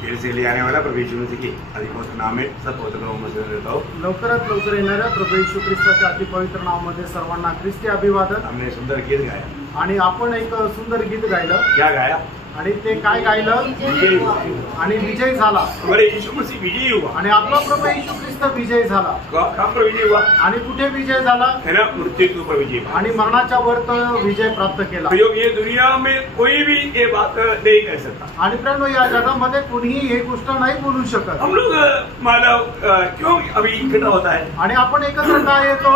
फिर से ले आने वाला प्रभु यीशु मसीह की अति पवित्र नाम में सब पवित्र लोगों में से देता हूँ। लवकरात लवकर येणाऱ्या प्रभू येशू ख्रिस्ताच्या अति पवित्र नावामध्ये सर्वांना ख्रिस्ती अभिवादन। हमने सुंदर गीत गाया आणि आपण एक सुंदर गीत गायलं। क्या गाया? आणि ते काय गायलं? विजयी हुआ। आणि विजय झाला। हमारे यीशु मसीह विजयी हुआ आणि आपला प्रभू येशू ख्रिस्त विजय झाला। कहाँ पर विजय हुआ? आणि कुठे विजय झाला? है ना, मृत्यु के ऊपर विजय हुआ। आणि मरणाच्या वर तो विजय प्राप्त केला। तो ये दुनिया में कोई भी ये बात नहीं कर सकता। आणि प्रियांनो, या जगामध्ये कोणीही हे गोष्ट नाही बोलू शकत। हम लोग मानव क्यों अभी इकट्ठा होता है? आणि आपण एकत्र काय येतो?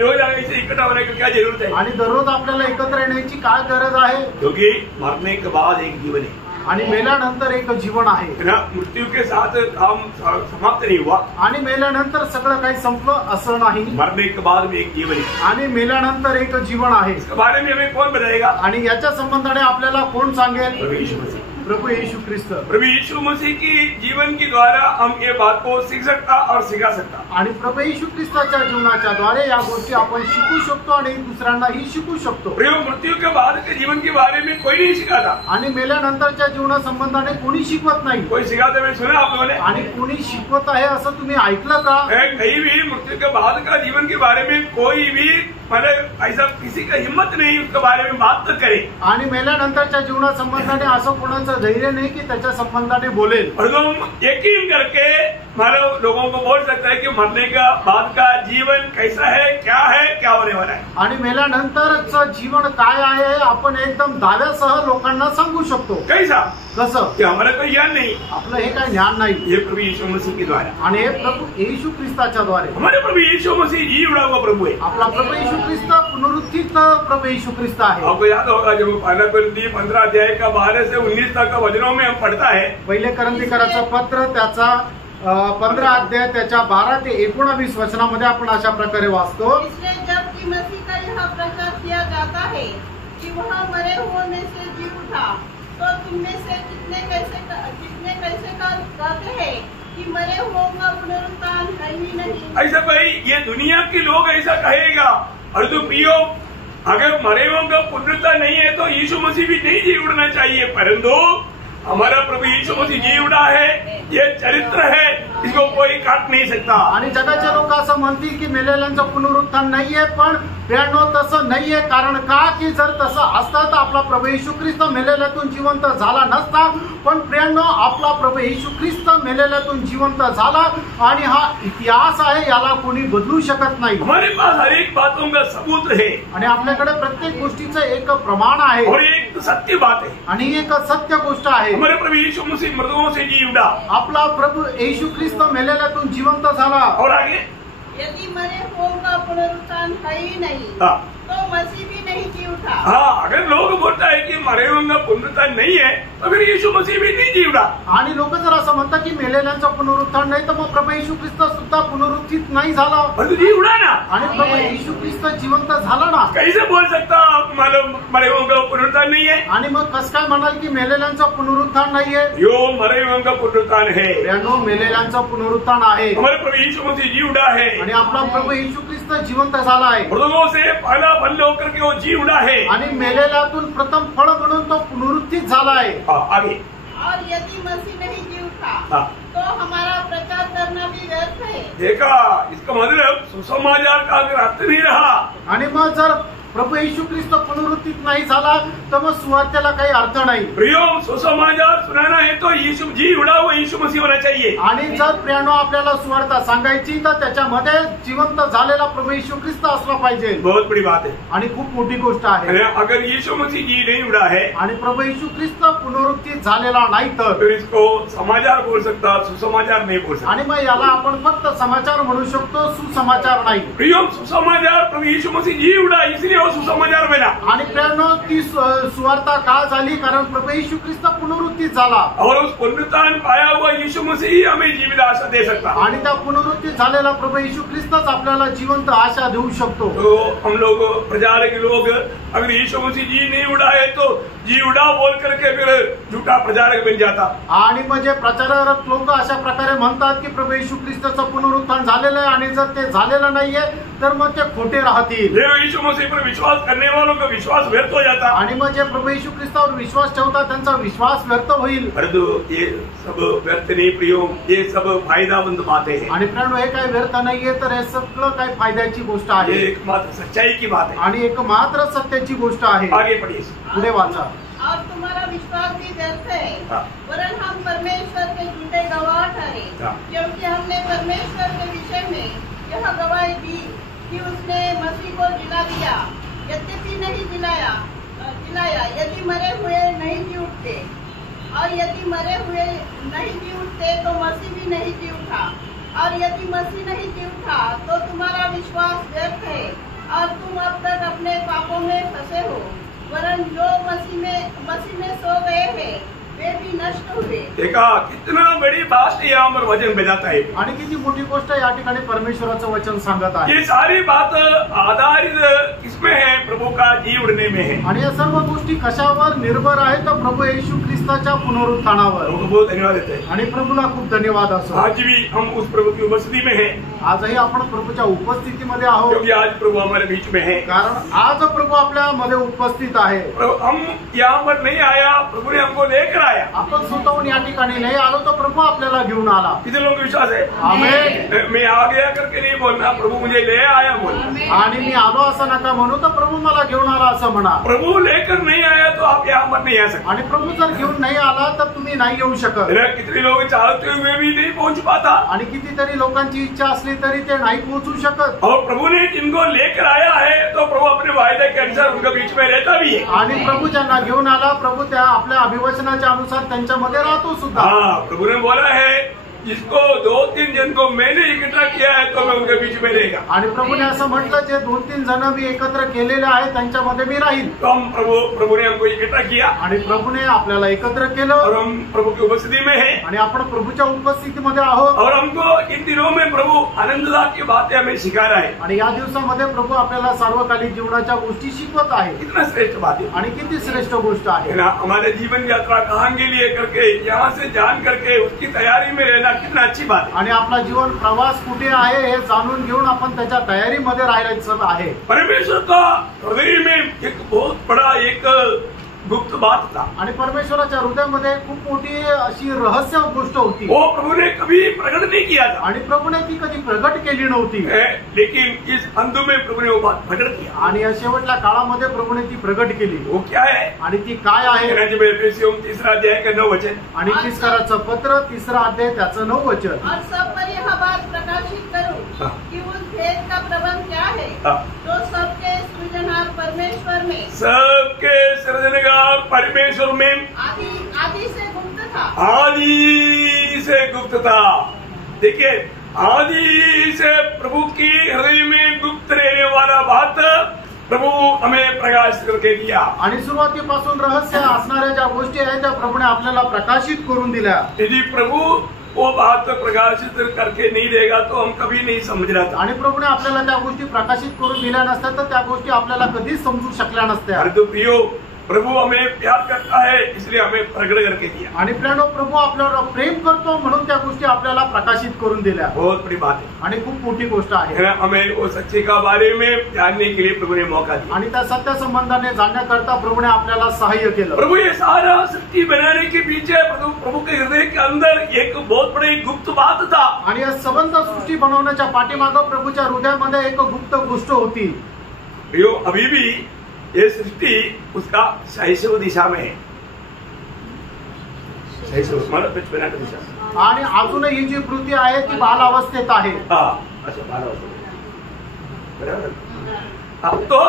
रोज ऐसे इकट्ठा होने की क्या जरूरत है? आणि दररोज आपल्याला एकत्र येण्याची काय गरज आहे? क्योंकि मरने के बाद एक जीवन है आणि मेल्यानंतर एक जीवन आहे ना। मृत्यु के साथ काम समाप्त नहीं हुआ आणि मेल्यानंतर सगळं काही संपलं असं नाही। मरने के बाद भी एक जीवन है आणि मेल्यानंतर एक जीवन आहे। इसके बारे में हमें कौन बताएगा? आणि याच्या संबंधाने आपल्याला कोण सांगेल? प्रभु यीशु मसीह। प्रभू येशू ख्रिस्त। प्रभु यीशु मसीह की जीवन के द्वारा हम ये बात को सीख सकता और सिखा सकता। आणि प्रभू येशू ख्रिस्ताच्या जीवनाच्या द्वारे या गोष्टी आपण शिकू शकतो आणि दुसऱ्यांनाही शिकू शकतो। मृत्यु के बाद के जीवन के बारे में कोई नहीं सिखाता आणि मेल्यानंतरच्या जीवना संबंधाने कोणी शिकवत नाही। कोई सिखाते हुए सुना आप लोगों ने? आणि कोणी शिकवत आहे असं तुम्ही ऐकलं का? कहीं भी मृत्यु के बाद का जीवन के बारे में कोई भी मतलब ऐसा किसी का हिम्मत नहीं उसके बारे में बात तो करे। आणि मेल्यानंतरच्या जीवना संबंधाने असं कोणाचं धैर्य नाही की त्याच्या संबंधाने बोलेल। और तुम यकीन करके मतलब लोगों को बोल सकता है कि मरने का बाद का जीवन कैसा है, क्या होने वाला है। आणि मेल्यानंतरचं जीवन काय आहे आपण एकदम दाव्यासह लोकांना सांगू शकतो। कैसा? कसं? कि हमारा कोई ज्ञान नहीं, आपलं हे काय ज्ञान नाही। ये प्रभु यीशु मसीह के द्वारा आणि हे प्रभू येशू ख्रिस्ताच्या द्वारे। हमारे प्रभु यीशु मसीह जी उड़ा हुआ प्रभु है। आपला प्रभू येशू ख्रिस्त पुनरुत्थित प्रभू येशू ख्रिस्त आहे। आपको याद होगा जब पहला कोरिन्थी 15 अध्याय का 12 से 19 तक का वचनों में हम पढ़ता है। पहिले कोरिन्थीकराचं पत्र त्याचा 15 अध्याय त्याच्या 12 ते 19 वचनामध्ये आपण अशा प्रकारे वाचतो। इसलिए जबकि मसीह का यह प्रचार किया जाता है कि वह मरे हुओं में से जी उठा, तो तुम में से कितने कैसे कहते हैं कि मरे हुओं का पुनरुत्थान है ही नहीं। ऐसा भाई ये दुनिया के लोग ऐसा कहेगा। और तो पियो, अगर मरे हुओं का पुनरुत्थान नहीं है तो यीशु मसीह भी नहीं जी उड़ना चाहिए, परंतु हमारा प्रभु यीशु मसीह जी उड़ा है, ये चरित्र है, इसको कोई काट नहीं सकता। आणि जगाचे लोक असं म्हणतील की मेलेल्यांचं पुनरुत्थान नाहीये, पण प्रियांनो तसं नाहीये। कारण का? की जर तसं असतं तर आपला प्रभू येशू ख्रिस्त मेलेल्यातून जिवंत झाला नसता। पण प्रियांनो, आपला प्रभू येशू ख्रिस्त मेलेल्यातून जिवंत झाला आणि हा इतिहास आहे, याला कोणी बदलू शकत नाही। हमारे पास हर एक बातों का सबूत है आणि आपल्याकडे प्रत्येक गोष्टीचं एक प्रमाण आहे और एक सत्य बात है। आणि एक सत्य गोष्ट आहे। हमारे प्रभु यीशु मसीह मृतकों से जी उड़ा। आपला प्रभु येशू ख्रिस्त मेलेल्यातून जिवंत झाला। और आगे यदि मरे हुओं का पुनरुत्थान है ही नहीं, तो मसीह भी नहीं जी उठा। हाँ, अगर लोग बोलता है कि मरे हुओं का पुनरुत्थान नहीं है तो फिर यीशु मसीह भी नहीं जी उड़ा। आणि लोक जर असं म्हणतात की मेलेल्यांचं पुनरुत्थान नाही, तर मग प्रभू येशू ख्रिस्त सुद्धा पुनरुत्थित नाही झाला। परंतु जी उड़ा ना। आणि प्रभू येशू ख्रिस्त जिवंत झाला ना। कैसे बोल सकता मालूम मरे हुओं का पुनरुत्थान नहीं है? आणि मग कसं काय म्हणाल की मेलेल्यांचं पुनरुत्थान नाहीये? यो मरे हुओं का पुनरुत्थान है। प्रियांनो, मेलेल्यांचं पुनरुत्थान आहे हमारे प्रभु यीशु मसीह जी उड़ा है आणि आपला प्रभू येशू ख्रिस्त जिवंत झाला आहे। मृतकों से पहला फल होकर के वो जी उड़ा है। आणि मेलेल्यातून प्रथम फळ म्हणून तो पुनरुत्थित झाला आहे। आगे और यदि मसीह नहीं जी उठा, तो हमारा प्रचार करना भी व्यर्थ है। देखा, इसका मतलब सुसमाचार का अगर अर्थ नहीं रहा। आणि मग जर प्रभू येशू ख्रिस्त पुनरुत्थित नाही झाला तर मग सुवार्तेला काही अर्थ नाही। प्रियो, सुसमाचार सुनाना है तो यीशु जी उड़ा हुआ यीशु मसीह होना चाहिए। आणि जर प्रियांनो आपल्याला सुवार्ता सांगायची तर त्याच्यामध्ये जिवंत झालेला प्रभू येशू ख्रिस्त असला पाहिजे। बहुत बड़ी बात है आणि खूप मोठी गोष्ट आहे। अगर यीशु मसीह जी नहीं उड़ा है आणि प्रभू येशू ख्रिस्त पुनरुत्थित झालेला नाही तर इसको समाचार बोल सकता, सुसमाचार नहीं बोल सकता। आणि मग याला आपण फक्त समाचार म्हणू शकतो, सुसमाचार नाही। प्रियो, सुसमाचार प्रभु यीशु मसीह जी उड़ा इसलिए वो सुसमाचार बना। आणि प्रियांनो, ती सुवार्ता का झाली? कारण प्रभु येशू ख्रिस्त पुनरुत्थित झाला और उस पुनरुत्थान पाया हुआ यीशु मसीह ही हमें जीवित आशा दे सकता। आणि त्या पुनरुत्थित झालेला प्रभु येशू ख्रिस्तच आपल्याला जिवंत आशा देऊ शकतो। तो हम लोग प्रचार के लोग अगर यीशु मसीह जी नहीं उड़ा है तो जी उड़ा बोल करके फिर झूठा प्रचारक बन जाता। आणि म्हणजे प्रचारक लोक अशा प्रकारे म्हणतात की प्रभू येशू ख्रिस्ताचं पुनरुत्थान झालेलं आहे, आणि जर ते झालेलं नाहीये तर मग ते खोटे राहतील। देव यीशु मसीह पर विश्वास करने वालों का विश्वास व्यर्थ हो जाता। आणि मग जे प्रभू येशू ख्रिस्तावर विश्वास ठेवतात त्यांचा विश्वास व्यर्थ होईल। परंतु ये सब व्यर्थ नहीं प्रियो, ये सब फायदामंद बातें हैं। आणि प्रियो हे काही व्यर्थ नाहीये, तर हे सगळं काही फायद्याची गोष्ट आहे, ये एकमात्र सच्चाई की बात है आणि एक मात्र सत्याची गोष्ट आहे। आगे पढ़िए। पुढे वाचा। और तुम्हारा विश्वास भी व्यर्थ है, हाँ। वरन हम परमेश्वर के झूठे गवाह ठहरे, हाँ। क्योंकि हमने परमेश्वर के विषय में यह गवाही दी कि उसने मसीह को जिला दिया, यद्यपि नहीं जिलाया, यदि मरे हुए नहीं जी उठते, और यदि मरे हुए नहीं जी उठते तो मसीह भी नहीं जी उठा, और यदि मसीह नहीं जी उठा तो तुम्हारा विश्वास व्यर्थ है और तुम अब तक अपने पापों में फंसे हो। वरन जो मसीह में सो गए हैं वे भी नष्ट हुए। देखा कितना बड़ी बात यहाँ पर वचन बजाता है। आणि किती मोठी गोष्ट या ठिकाणी परमेश्वराचं वचन सांगत आहे। ये सारी बात आधारित किसमें है? प्रभु का जी उड़ने में है। आणि या सर्व गोष्टी कशावर निर्भर आहेत? तर प्रभू येशू ख्रिस्ताच्या पुनरुत्थानावर। प्रभु को बहुत धन्यवाद देते हैं। आणि प्रभूला खूप धन्यवाद असो। आज भी हम उस प्रभु की उपस्थिति में हैं, आजही आपण प्रभूच्या उपस्थितीमध्ये आहोत, क्योंकि आज प्रभु हमारे बीच में है। कारण आज प्रभु आपल्या मध्ये उपस्थित आहे। हम यहाँ पर नहीं आया, प्रभु ने हमको लेकर आया। आपण स्वतःहून या ठिकाणी नाही आलो, तर प्रभू आपल्याला घेऊन आला। कितने लोगों को विश्वास है? आमेन। मैं आ गया करके नहीं बोलना, प्रभु मुझे ले आया बोलना। आणि मी आलो असं नका म्हणू, तर प्रभू मला घेऊन आला असं म्हणा। प्रभु लेकर नहीं आया तो आप यहाँ पर नहीं आ सकते। आणि प्रभू जर घेऊन नाही आला तर तुम्ही नाही येऊ शकत। कितने लोग चाहते हुए भी नहीं पहुँच पाता, आणि कितीतरी लोकांची इच्छा असली तरी ते नाही पोहोचू शकत। और प्रभु ने जिनको लेकर आया है तो प्रभु अपने वायदे के अनुसार उनके बीच में रहता भी है। आणि प्रभू ज्यांना घेऊन आला, प्रभू त्या आपल्या अभिवचनाच्या अनुसार त्यांच्यामध्ये राहतो सुद्धा। हाँ, प्रभु ने बोला है जिसको 2-3 जन को मैंने इकट्ठा किया है तो मैं उनके बीच में रहेगा। आणि प्रभूने असं म्हटलं, जे 2-3 जण मी एकत्र केलेले आहेत त्यांच्यामध्ये मी राहील। तो हम प्रभु ने हमको इकट्ठा किया, आणि प्रभूने आपल्याला एकत्र केलं, और हम प्रभु की उपस्थिति में है, आणि आपण प्रभूच्या उपस्थितीमध्ये आहोत। और हमको इन दिनों में प्रभु आनंददायक की बातें हमें सिखा रहा है। आणि या दिवसामध्ये प्रभू आपल्याला सार्वकालिक जीवनाच्या गोष्टी शिकवत आहे। कितना श्रेष्ठ बात है, आणि किती श्रेष्ठ गोष्ट आहे ना। हमारे जीवन यात्रा कहाँ के लिए करके यहाँ से जान करके उसकी तैयारी में रहना कितना अच्छी बात है। आणि आपला जीवन प्रवास कुठे आहे हे जाणून घेऊन आपण त्याच्या तयारीमध्ये राहायचं आहे। परमेश्वर का हृदय में एक बहुत बड़ा एक गुप्त बात था, आणि परमेश्वराच्या हृदयामध्ये खूप मोठी अशी रहस्य गोष्ट होती। वो प्रभु ने कभी प्रकट नहीं किया था, आणि प्रभूने ती कधी प्रगट केली नव्हती, लेकिन इस अंधु में प्रभु ने वो बात प्रकट किया। आणि या शेवटल्या काळामध्ये प्रभूने ती प्रगट केली। वो क्या है? आणि ती काय आहे? एफेसियों 3 अध्याय का 9 वचन। आणि तिसराचं पत्र 3 अध्याय त्याचं 9 वचन। और सब पर यह बात प्रकाशित करूं हाँ। कि उस भेद का प्रबंध क्या है हाँ। तो सबके सृजनहार परमेश्वर में, सबके सृजनहार परमेश्वर में आदि से गुप्त था। आदि से गुप्त था। देखिए, आदि से प्रभु की हृदय में गुप्त रहने वाला बात प्रभु हमें प्रकाशित करके दिया। आणि सुरुवातीपासून रहस्य असणाऱ्या ज्या गोष्टी आहेत त्या प्रभूने आपल्याला प्रकाशित करून दिल्या। यदि प्रभु वो बात प्रकाशित करके नहीं देगा तो हम कभी नहीं समझना था। आणि प्रभूने आपल्याला त्या गोष्टी प्रकाशित करून दिल्या नसत्या तर त्या गोष्टी आपल्याला कधीच समजू शकल्या नसत्या। परंतु प्रियो, प्रभु हमें प्यार करता है इसलिए हमें प्रकट करके दिया। आणि प्रियो, प्रभू आपल्यावर प्रेम करतो म्हणून त्या गोष्टी आपल्याला प्रकाशित करून दिल्या। बहुत बड़ी बात है, आणि खूप मोठी गोष्ट आहे। हमें वो सच्चे का बारे में जानने के लिए प्रभु ने मौका दिया। आणि त्या सत्य संबंधाने जाणण्याकरता प्रभूने आपल्याला सहाय्य केलं। प्रभु ये सारा सृष्टि बनाने के पीछे प्रभु के हृदय के अंदर एक बहुत बड़ी गुप्त बात था। आणि या सबंध सृष्टी बनवण्याच्या पाठीमागं प्रभूच्या हृदयामध्ये एक गुप्त गोष्ट होती। प्रियो, अभी भी ये सृष्टि उसका शैशव दिशा में है, मतलब बचपना की दिशा। आणि अजूनही ही जी कृती आहे ती बालावस्थेत आहे। अच्छा, बालावस्था, बराबर। तो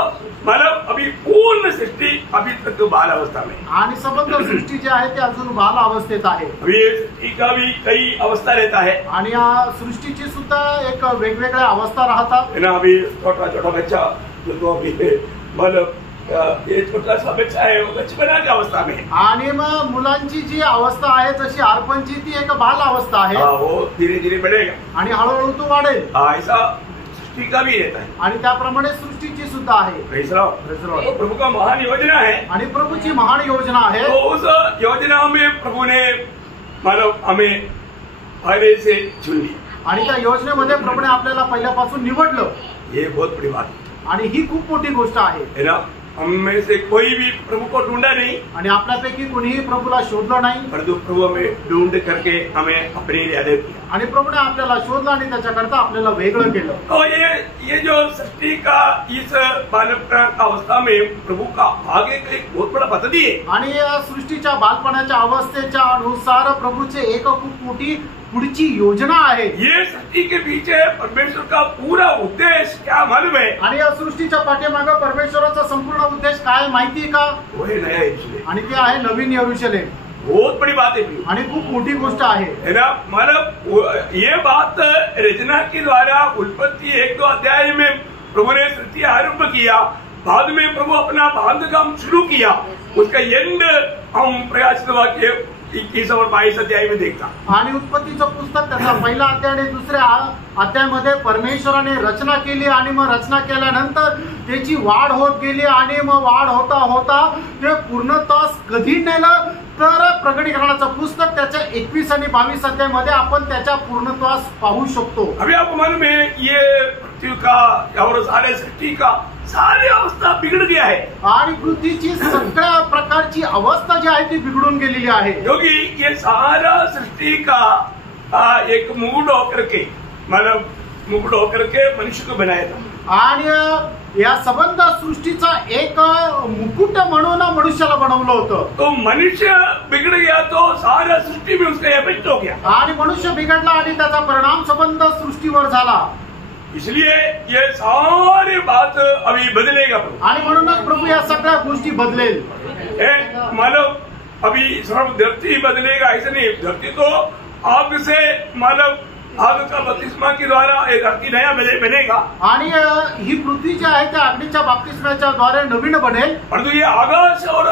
मतलब अभी पूर्ण सृष्टि अभी तक बालावस्था में, आणि सबंध सृष्टी जी आहे ती अजून बालावस्थेत आहे। अभी सृष्टि का भी कई अवस्था रहता है, आणि या सृष्टीची सुद्धा एक वेगवेगळ्या अवस्था राहतात। है ना। अभी छोटा छोटा बच्चा जो अभी मतलब ये छोटा सा बच्चा है वो बचपना की अवस्था में है। आणि मग मुलांची जी अवस्था आहे जशी अर्पणची ती एक बाल अवस्था आहे। वो धीरे धीरे बढ़ेगा, आणि हळूहळू तो वाढेल। ऐसा सृष्टि का भी रहता है। आणि त्याप्रमाणे सृष्टीची सुद्धा आहे. Praise the Lord. तो प्रभु का महान योजना है, आणि प्रभूची महान योजना आहे. तो उस योजना में प्रभु ने मतलब हमें पहले से चुन लिया आणि त्या योजनेमध्ये प्रभूने आपल्याला पहिल्यापासून निवडलं. ये बहुत बड़ी बात है, आणि ही खूप मोठी गोष्ट आहे. है ना. हम में से कोई भी प्रभु को ढूंढा नहीं, आणि आपल्यापैकी कोणीही प्रभूला शोधलं नाही, परंतु प्रभु हमें ढूंढ करके हमें अपने लिए अलग किया. आणि प्रभूने आपल्याला शोधलं आणि त्याच्याकरता आपल्याला वेगळं केलं. तो ये जो सृष्टि का इस बालक अवस्था में प्रभु का आगे का एक बहुत बड़ा पद्धति है. आणि या सृष्टीच्या बालपणाच्या अवस्थेच्या अनुसार प्रभूचे एक खूप मोठी पुढची योजना आहे. ये सृष्टि के पीछे परमेश्वर का पूरा उद्देश्य क्या मालूम है? आणि या सृष्टीच्या पाठीमागे परमेश्वराचा संपूर्ण उद्देश काय माहिती का? वो है नया यरूशलेम. आणि ते आहे नवीन यरूशलेम. बहुत बड़ी बात है, आणि खूप मोठी गोष्ट आहे, है ना. मतलब ये बात रचना के द्वारा उत्पत्ति 1-2 अध्याय में प्रभु ने सृष्टि आरंभ किया, बाद में प्रभु अपना बांधकाम शुरू किया, उसका एंड हम प्रकाशित वाक्य 21 और 22 अध्याय में देखता. आणि उत्पत्तीचं पुस्तक त्याचा पहिला अध्याय आणि दुसऱ्या अध्यायामध्ये परमेश्वराने रचना केली आणि मग रचना केल्यानंतर त्याची वाढ होत गेली आणि मग वाढ होता होता ते पूर्णतः कधी नेलं तर प्रकटीकरणाचं पुस्तक त्याच्या 21 आणि 22 अध्यायामध्ये आपण त्याच्या पूर्णत्वास पाहू शकतो. अभी आपको मालूम है ये पृथ्वी का और सारे सृष्टि का सारी अवस्था बिगड़ गया है, आणि पृथ्वीची सगळ्या प्रकारची अवस्था जी आहे ती बिघडून गेलेली आहे. क्योंकि ये सारा सृष्टि का एक मुकुट होकर के मतलब मुकुट होकर के मनुष्य को बनाया था. आणि या संबंध सृष्टीचा एक मुकुट म्हणून मनुष्याला बनवलं होतं. तो मनुष्य बिगड़ गया तो सारा सृष्टि में उसका इफेक्ट हो गया. आणि मनुष्य बिघडला आणि त्याचा परिणाम संबंध सृष्टीवर झाला. इसलिए ये सारी बात अभी बदलेगा प्रभु. आणि म्हणूनच प्रभू या सगळ्या गोष्टी बदलेल. मतलब अभी सर्व धरती बदलेगा ऐसा नहीं. धरती तो आग से मतलब आग का बपतिस्मा के द्वारा एक धरती नया बनेगा. आणि ही पृथ्वी जी आहे त्या अग्नीच्या बाप्तिस्म्याच्या द्वारे नवीन बनेल. परंतु ये आकाश और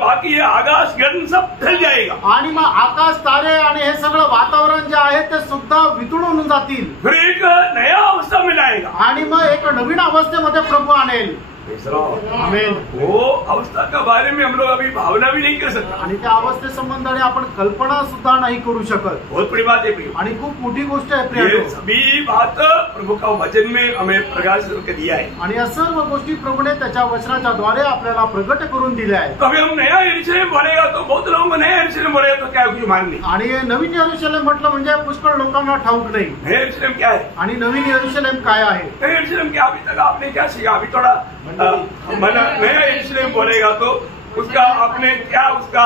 बाकी ये आकाश गण सब ढल जाएगा. आणि मग आकाश तारे आणि हे सगळं वातावरण जे आहे ते सुद्धा वितळून जातील. फिर एक नया अवस्था में लाएगा. आणि मग एक नवीन अवस्थेमध्ये प्रभू आणेल. आमेन. वो अवस्था का बारे में हम लोग अभी भावना भी नहीं कर सकते. आणि त्या अवस्थे संबंधाने आपण कल्पना सुद्धा नाही करू शकत. बहुत बड़ी बात है प्रिय. आणि खूप मोठी गोष्ट आहे ये प्रिय. सभी बात प्रभु का वचन में हमें प्रकाश करके दिया है. आणि या सर्व गोष्टी प्रभूने त्याच्या वचनाच्या द्वारे आपल्याला प्रगट करून दिल्या आहेत. कभी हम नया यरूशलेम बोलेगा तो बहुत लोगों को नया यरूशलेम बोलेगा तो क्या कुछ मान नहीं. आणि नवीन यरूशलेम म्हटलं म्हणजे पुष्कळ लोकांना ठाऊक नाही. नया यरूशलेम क्या है? आणि नवीन यरूशलेम काय आहे? नया यरूशलेम क्या अभी तक आपने क्या सीखा? अभी थोड़ा नया यरूशलेम बोलेगा तो उसका आपने क्या उसका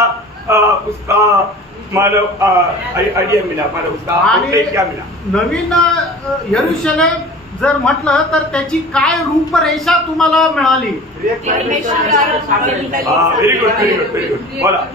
मतलब आइडिया मिला, मतलब उसका आपने क्या मिला? नवीन यरूशलेम जर म्हटलं तर त्याची काय रूपरेषा तुम्हाला मिळाली? Very good very good very good. बोला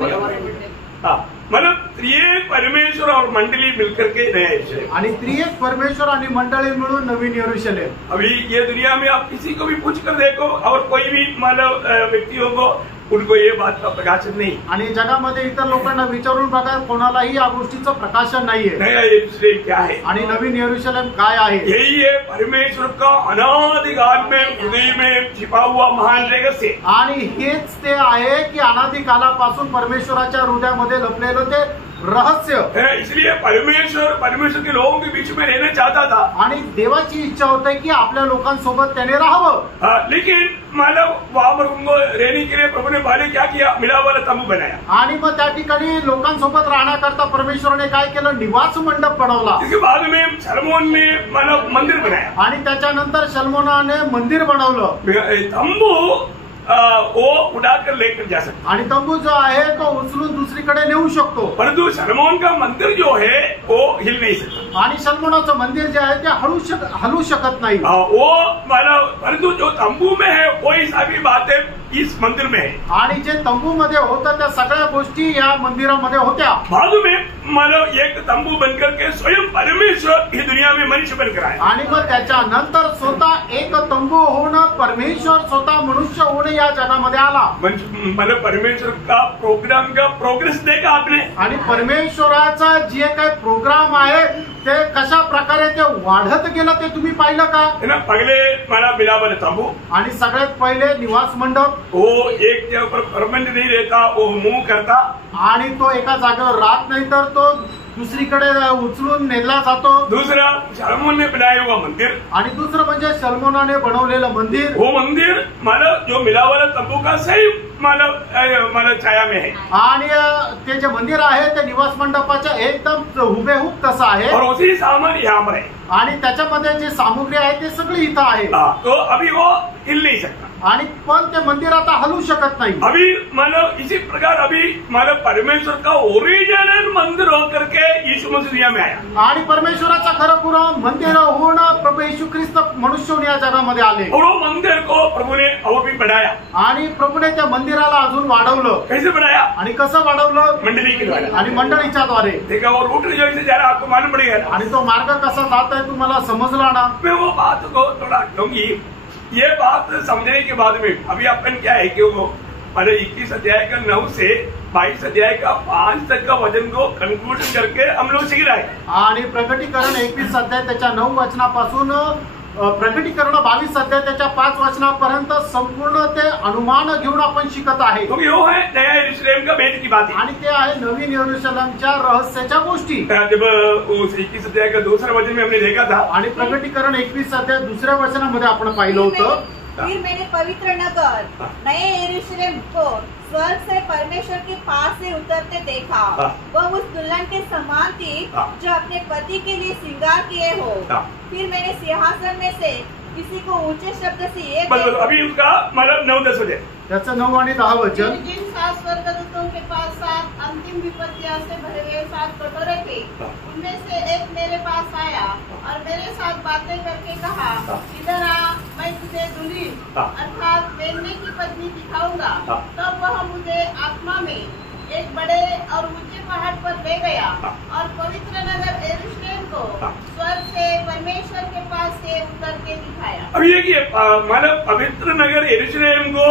हाँ, मतलब त्रिएक परमेश्वर और मंडली मिलकर के नया यरूशलेम. आणि त्रिएक परमेश्वर आणि मंडळी मिळून नवीन यरूशलेम. अभी ये दुनिया में आप किसी को भी पूछ कर देखो और कोई भी मतलब व्यक्तियों को उनको ये बात का प्रकाशन नहीं. आणि जगामध्ये इतर लोकांना विचारून बघा कोणालाही या गोष्टीचं प्रकाशन नाहीये. नया यरूशलेम क्या है? आणि नवीन यरूशलेम काय आहे? यही है परमेश्वर का अनादिकाल में हृदय में छिपा हुआ महान रहस्य. आणि हेच ते आहे की अनादी कालापासून परमेश्वराच्या हृदयामध्ये लपलेलं ते रहस्य. इसलिए परमेश्वर के लोगों के बीच में रहना चाहता था. आणि देवाची इच्छा होती की आपल्या लोकांसोबत त्याने राहावं. लेकिन मतलब वहां पर उनको रहने के लिए प्रभु ने पहले क्या किया? मिला वाला तंबू बनाया. आणि मग त्या ठिकाणी लोकांसोबत राहण्याकरता परमेश्वराने काय केलं? निवास मंडप बनवला. इसके बाद में सलमोन ने मतलब मंदिर बनाया. आणि त्याच्यानंतर सलमोनाने मंदिर बनवलं. तंबू वो उड़ाकर लेकर जा सकता. आणि तंबू जो आहे तो उचलून दुसरीकडे नेऊ शकतो. परंतु सलमोन का मंदिर जो है वो हिल नहीं सकता. आणि सलमोनाचं मंदिर जे आहे ते हलू शकत नाही. वो मतलब परंतु जो तंबू में है वही सभी बातें इस मंदिर में है. आणि जे तंबू मध्ये होतं त्या सगळ्या गोष्टी या मंदिरामध्ये होत्या. बाद में मतलब एक तंबू बनकर के स्वयं परमेश्वर ही दुनिया में मनुष्य बनकर आया. आणि मग त्याच्यानंतर स्वतः एक तंबू होणं परमेश्वर स्वतः मनुष्य होणं या जगामध्ये आला. मतलब परमेश्वर का प्रोग्राम का प्रोग्रेस देखा आपने? आणि परमेश्वराचा जे काही प्रोग्राम आहे ते कशा प्रकारे ते वाढत गेलं ते तुम्ही पाहिलं का? है ना, पहले माला मिलावल तंबू, आणि सगळ्यात पहिले निवास मंडप, वो एक के ऊपर परमानेंट नहीं रहता, वो मूव करता, आणि तो एका जागेवर राहत नाही तर तो दुसरीकडे उचलून नेला जातो. दूसरा शलोमोन ने बनाया हुआ मंदिर, आणि दुसरं म्हणजे सलमोनाने बनवलेलं मंदिर. वो मंदिर माला जो मिलावल तंबू का सही माला छाया में है, आणि ते जे मंदिर आहे ते निवास मंडपाच्या एकदम हुबेहूब तसं आहे. और उसी सामान यहाँ पर है. आणि त्याच्यामध्ये जी सामुग्री आहे ते सगळी इथं आहे. तो अभी वो हिल नहीं सकता. आणि पण ते मंदिर आता हलू शकत नाही. अभी मतलब इसी प्रकार अभी मतलब परमेश्वर का ओरिजिनल मंदिर होकर के यीशु मसीह दुनिया में आया. आणि परमेश्वराचा खरं पुरं मंदिर होऊन प्रभू येशू ख्रिस्त मनुष्य या जगामध्ये आले. और वो मंदिर को प्रभु ने और भी बढ़ाया. आणि प्रभूने त्या मंदिराला अजून वाढवलं. कैसे बढ़ाया? आणि कसं वाढवलं? मंडली के द्वारा. आणि मंडळीच्या द्वारे. देखा वो रूट जो इसे जा रहा आपको मालूम पड़ेगा ना. आणि तो मार्ग कसा जात आहे तुम्हाला समजला ना. मैं वो बात को थोड़ा क्योंकि ये बात समझने के बाद में अभी अपन क्या है कि वो मतलब 21 अध्याय का 9 से 22 अध्याय का 5 तक का वचन को कंक्लूजन करके हम लोग सीख रहे हैं. आणि प्रकटीकरण 21 अध्याय त्याच्या 9 वचनापासून प्रकटीकरण 22 अध्याय त्याच्या 5 वचनापर्यंत संपूर्ण ते अनुमान घेऊन आपण शिकत आहे. क्योंकि वो है नया यरूशलेम का भेद की बात है. आणि ते आहे नवीन यरूशलेमच्या रहस्याच्या गोष्टी. जब उस 21 अध्याय का दूसरा वचन में हमने देखा था, आणि प्रकटीकरण 21 अध्याय दुसऱ्या वचनामध्ये आपण पाहिलं होतं. फिर मैंने पवित्र नगर नए यरूशलेम को स्वर्ग से परमेश्वर के पास से उतरते देखा. वह उस दुल्हन के समान थी जो अपने पति के लिए श्रृंगार किए हो. फिर मैंने सिंहासन में से किसी को ऊंचे शब्द से ये अभी उसका मतलब 9-10 हो जाए. त्याचं 9 आणि 10 वचन. जिन 7 स्वर्गदूतों के पास 7 अंतिम विपत्तियों से भरे हुए 7 कटोरे थे, उनमें से एक मेरे पास आया और मेरे साथ बातें करके कहा, इधर आ, मैं तुझे दुल्हन अर्थात मेमने की पत्नी दिखाऊंगा. तब वह मुझे आत्मा में एक बड़े और ऊंचे पहाड़ पर ले गया और पवित्र नगर यरूशलेम को स्वर्ग से परमेश्वर के पास से उतर के दिखाया. अब ये कि मतलब पवित्र नगर यरूशलेम को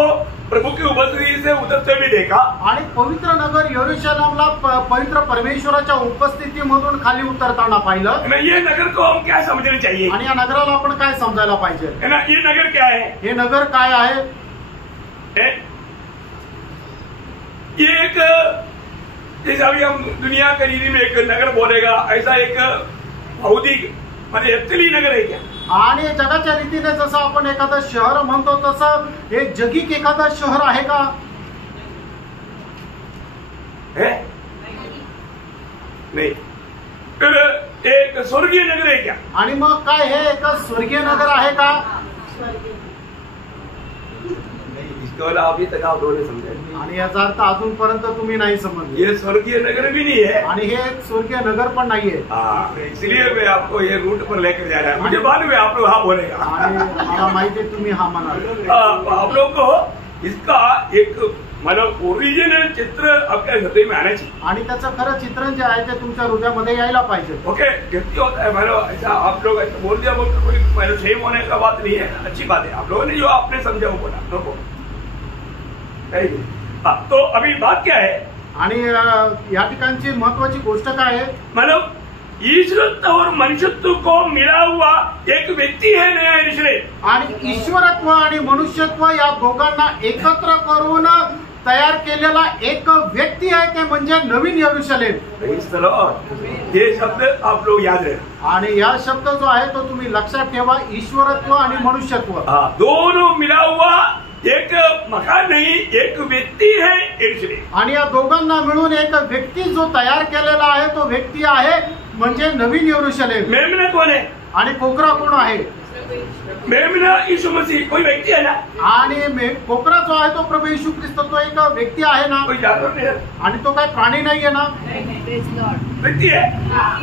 प्रभु की उपस्थिति से उतरते हुए देखा. आणि पवित्र नगर यरूशलेमला पवित्र परमेश्वराच्या उपस्थितीमधून खाली उतरताना पाहिलं. ये नगर को हम क्या समझना चाहिए? आणि या नगराला आपण काय समजायला पाहिजे? है ना, ये नगर क्या है? हे नगर काय आहे? ये एक जैसे अभी हम दुनिया की रीति में एक नगर बोलेगा, ऐसा एक भौतिक मतलब एप्तली नगर है क्या? आणि जगाच्या रीतीने जसं आपण एखादं शहर म्हणतो तसं हे जगिक एखादं शहर आहे का? है नहीं. फिर एक स्वर्गीय नगर है क्या? आणि मग काय हे एक स्वर्गीय नगर आहे का? अभी तक आप लोगों ने समझा. आणि याचा अर्थ अजूनपर्यंत तुम्ही नाही समजले. ये स्वर्गीय नगर भी नहीं है आणि हे एक स्वर्गीय नगर पण नाहीये. इसलिए मैं आपको ये रूट पर लेकर जा रहा है. मुझे मालूम है आप लोग हाँ बोलेगा. आणि मला माहिती आहे तुम्ही हा म्हणाल. आप लोग को इसका एक मतलब ओरिजिनल चित्र आपके हृदय में आना चाहिए. आणि त्याचं खरं चित्रण जे आहे ते तुमच्या हृदयामध्ये यायला पाहिजे. ओके, व्यक्ति होता है मतलब ऐसा आप लोग ऐसा बोल दिया, बोलकर कोई मतलब सेम होने का बात नहीं है. अच्छी बात है, आप लोगों ने जो आपने समझा वो बोला लोगों. तो अभी बात क्या है? आणि या ठिकाणची महत्वाची गोष्ट काय आहे? मतलब ईश्वरत्व और मनुष्यत्व को मिला हुआ एक व्यक्ती है नया यरूशलेम. आणि ईश्वरत्व आणि मनुष्यत्व या दोघांना एकत्र करून तयार केलेला एक व्यक्ती आहे, ते म्हणजे नवीन यरूशलेम. ये शब्द आप लोग याद रहे. आणि या शब्द जो आहे तो तुम्ही लक्षात ठेवा, ईश्वरत्व आणि मनुष्यत्व दोनों मिला हुआ एक मकान नहीं, एक व्यक्ती है यरूशलेम. आणि या दोघांना मिळून एक व्यक्ती जो तयार केलेला आहे तो व्यक्ती आहे म्हणजे नवीन यरूशलेम. मेमना कौन है? आणि कोकरा कोण आहे? मेमना यीशु मसीह कोई व्यक्ति है ना. आणि कोकरा जो आहे तो प्रभू येशू ख्रिस्त तो एक व्यक्ती आहे ना. कोई जानवर नहीं है. आणि तो काय प्राणी नाहीये ना. व्यक्ति है.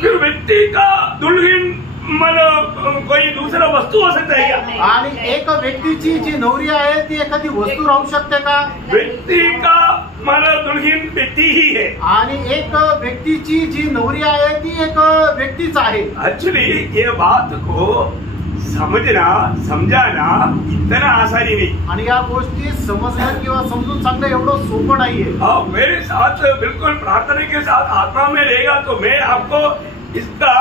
फिर व्यक्ति का दुल्हन मतलब कोई दूसरा वस्तू हो सकता है क्या? आणि एक व्यक्तीची जी नवरी आहे ती एखादी वस्तू राहू शकते का? व्यक्ति का मतलब दुल्हन व्यक्ति ही है. आणि एक व्यक्तीची जी नवरी आहे ती एक व्यक्तीच आहे. एक्चुअली ये बात को समझना समझाना इतना आसानी नहीं. आणि या गोष्टी समजणं किंवा समजून सांगणं एवढं सोपं नाहीये. मेरे साथ बिल्कुल प्रार्थना के साथ आत्मा में रहेगा तो मैं आपको इसका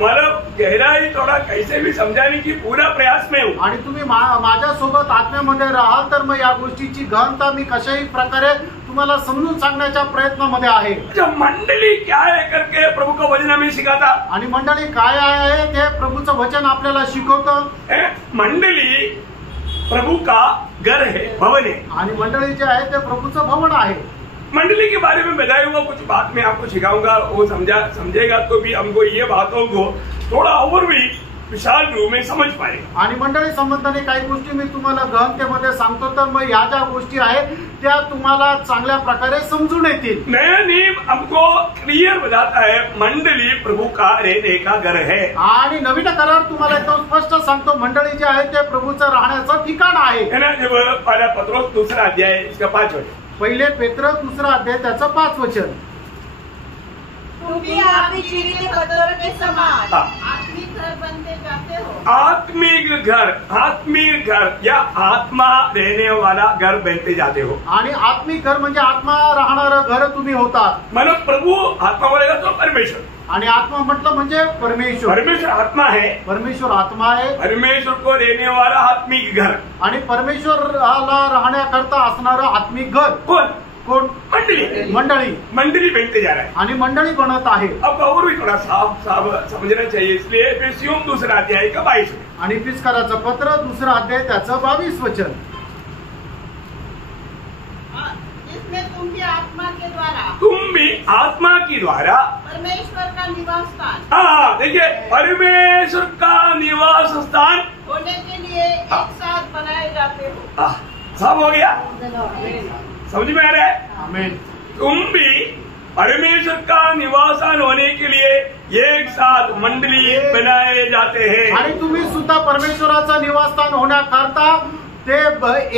मला गहराई थोड़ा कैसे भी समझाने की पूरा प्रयास में हूँ। आणि तुम्ही माझ्यासोबत आत्म्यामध्ये राहाल तर मग या गोष्टीची गहनता मी कशाही प्रकारे तुम्हाला समजून सांगण्याच्या प्रयत्नामध्ये आहे। अच्छा, मंडली क्या है करके प्रभु का वचन हमें सिखाता। आणि मंडळी काय आहे ते प्रभूचं वचन आपल्याला शिकवतं। मंडली प्रभु का घर है, भवन है। आणि मंडळी जे आहे ते प्रभूचं भवन आहे। मंडली के बारे में बताया हुआ कुछ बात मैं आपको सिखाऊंगा, वो समझेगा तो भी हमको ये बातों को थोड़ा और भी विशाल रूप में समझ पाएगा। आणि मंडळी संबंधाने काही गोष्टी मी तुम्हाला गहनतेमध्ये सांगतो तर मग ह्या ज्या गोष्टी आहेत त्या तुम्हाला चांगल्या प्रकारे समजून येतील। नया नियम हमको क्लियर बताता है मंडली प्रभु का रहने का घर है। आणि नवीन करार तुम्हाला एकदम स्पष्ट सांगतो मंडळी जे आहे ते प्रभूचं राहण्याचं ठिकाण आहे। है ना, जब पहला पत्रोस 2 अध्याय इसका 5 वचन। पहिले पेत्र 2 अध्याय त्याचं 5 वचन। तुम भी आपकी जीवित पत्थरों के समान आत्मिक घर बनते जाते हो। आत्मिक घर या आत्मा रहने वाला घर बनते जाते हो। आणि आत्मिक घर म्हणजे आत्मा राहणारं घर तुम्ही होतात। मानो प्रभु आत्मा बोलेगा तो परमेश्वर, आणि आत्मा म्हटलं म्हणजे परमेश्वर। परमेश्वर आत्मा है, परमेश्वर आत्मा आहे। परमेश्वर को रहने वाला आत्मिक घर, आणि परमेश्वराला राहण्याकरता असणारं आत्मिक घर कोण? मंडळी बनते जा रहा है। आणि मंडळी बनत आहे। अब और भी थोड़ा साफ समझना चाहिए, इसलिए एफेसियों 2 अध्याय का 22 वचन। आणि फिसकाराचं पत्र 2 अध्याय त्याचं 22 वचन। जिसमें तुम भी आत्मा के द्वारा परमेश्वर का निवास स्थान, हाँ देखिए, परमेश्वर का निवास स्थान होने के लिए एक साथ बनाए जाते हो। सब हो गया, समझ में आ रहा है? आमीन। तुम भी परमेश्वर का निवासन होने के लिए एक साथ मंडली बनाए जाते हैं। आणि तुम्ही सुद्धा परमेश्वराचं निवासस्थान होण्याकरता ते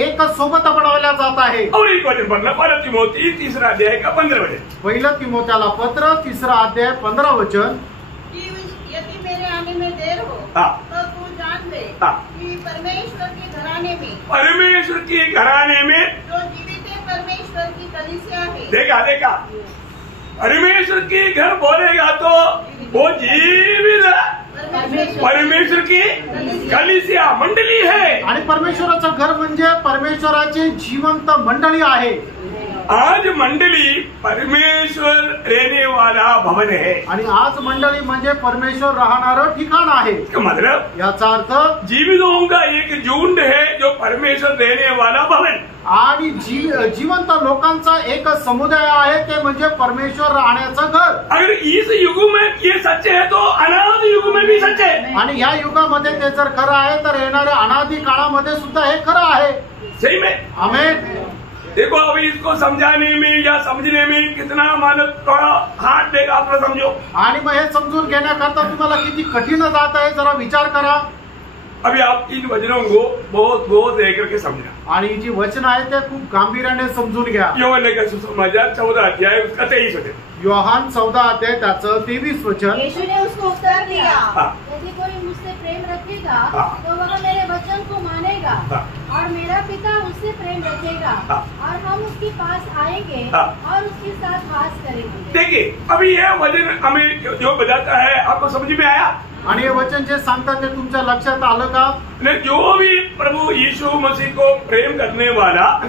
एक सोबत बनवल्या जात आहे। और एक वचन पढ़ना, 1 तिमोथी 3 अध्याय का 15 वचन। पहिलं तिमोथ्याला पत्र 3 अध्याय 15 वचन। यदि मेरे आने में देर हो तो तू जान ले कि परमेश्वर के घराने में जो जीवित है परमेश्वर की कलीसिया है। देखा परमेश्वर की घर बोलेगा तो वो जीवित परमेश्वर की कलीसिया मंडली है। आणि परमेश्वराचं घर म्हणजे परमेश्वराची जिवंत मंडळी आहे। आज मंडली परमेश्वर रहने वाला भवन है। आणि आज मंडळी म्हणजे परमेश्वर राहणारं ठिकाण आहे। इसका मतलब याचा अर्थ जीवितों का एक झुंड है जो परमेश्वर रहने वाला भवन। आणि जिवंत लोकांचा एक समुदाय आहे ते म्हणजे परमेश्वर राहण्याचं घर। अगर इस युग में ये सच्चे है तो अनादि युग में भी सच्चे है। आणि या युगामध्ये ते जर खरं आहे तर येणाऱ्या अनादि काळामध्ये सुद्धा हे खरं आहे। सही में आमीन। देखो अभी इसको समझाने में या समझने में कितना मानव थोड़ा हाथ देगा, आप लोग समझो। आणि मग हे समजून घेण्याकरता तुम्हाला किती कठीण जात आहे जरा विचार करा। अभी आप इन वचनों को बहुत लेकर के समझना। आणि जी वचन आहे ते खूप गांभीर्याने समजून घ्या। योहान का सुसमाचार 14 अध्याय उसका 23 वचन। योहान 14 अध्याय त्याचं 23 वचन। यीशु ने उसको उत्तर दिया, यदि कोई मुझसे प्रेम रखेगा तो वह मेरे वचन को मानेगा और मेरा पिता उससे प्रेम रखेगा और हम उसके पास आएंगे और उसके साथ वास करेंगे। देखिए अभी यह वचन हमें जो बताता है आपको समझ में आया? आणि हे वचन जे सांगतात ते तुमच्या लक्षात आलं का? जो भी प्रभु यीशु मसीह को प्रेम करने वाला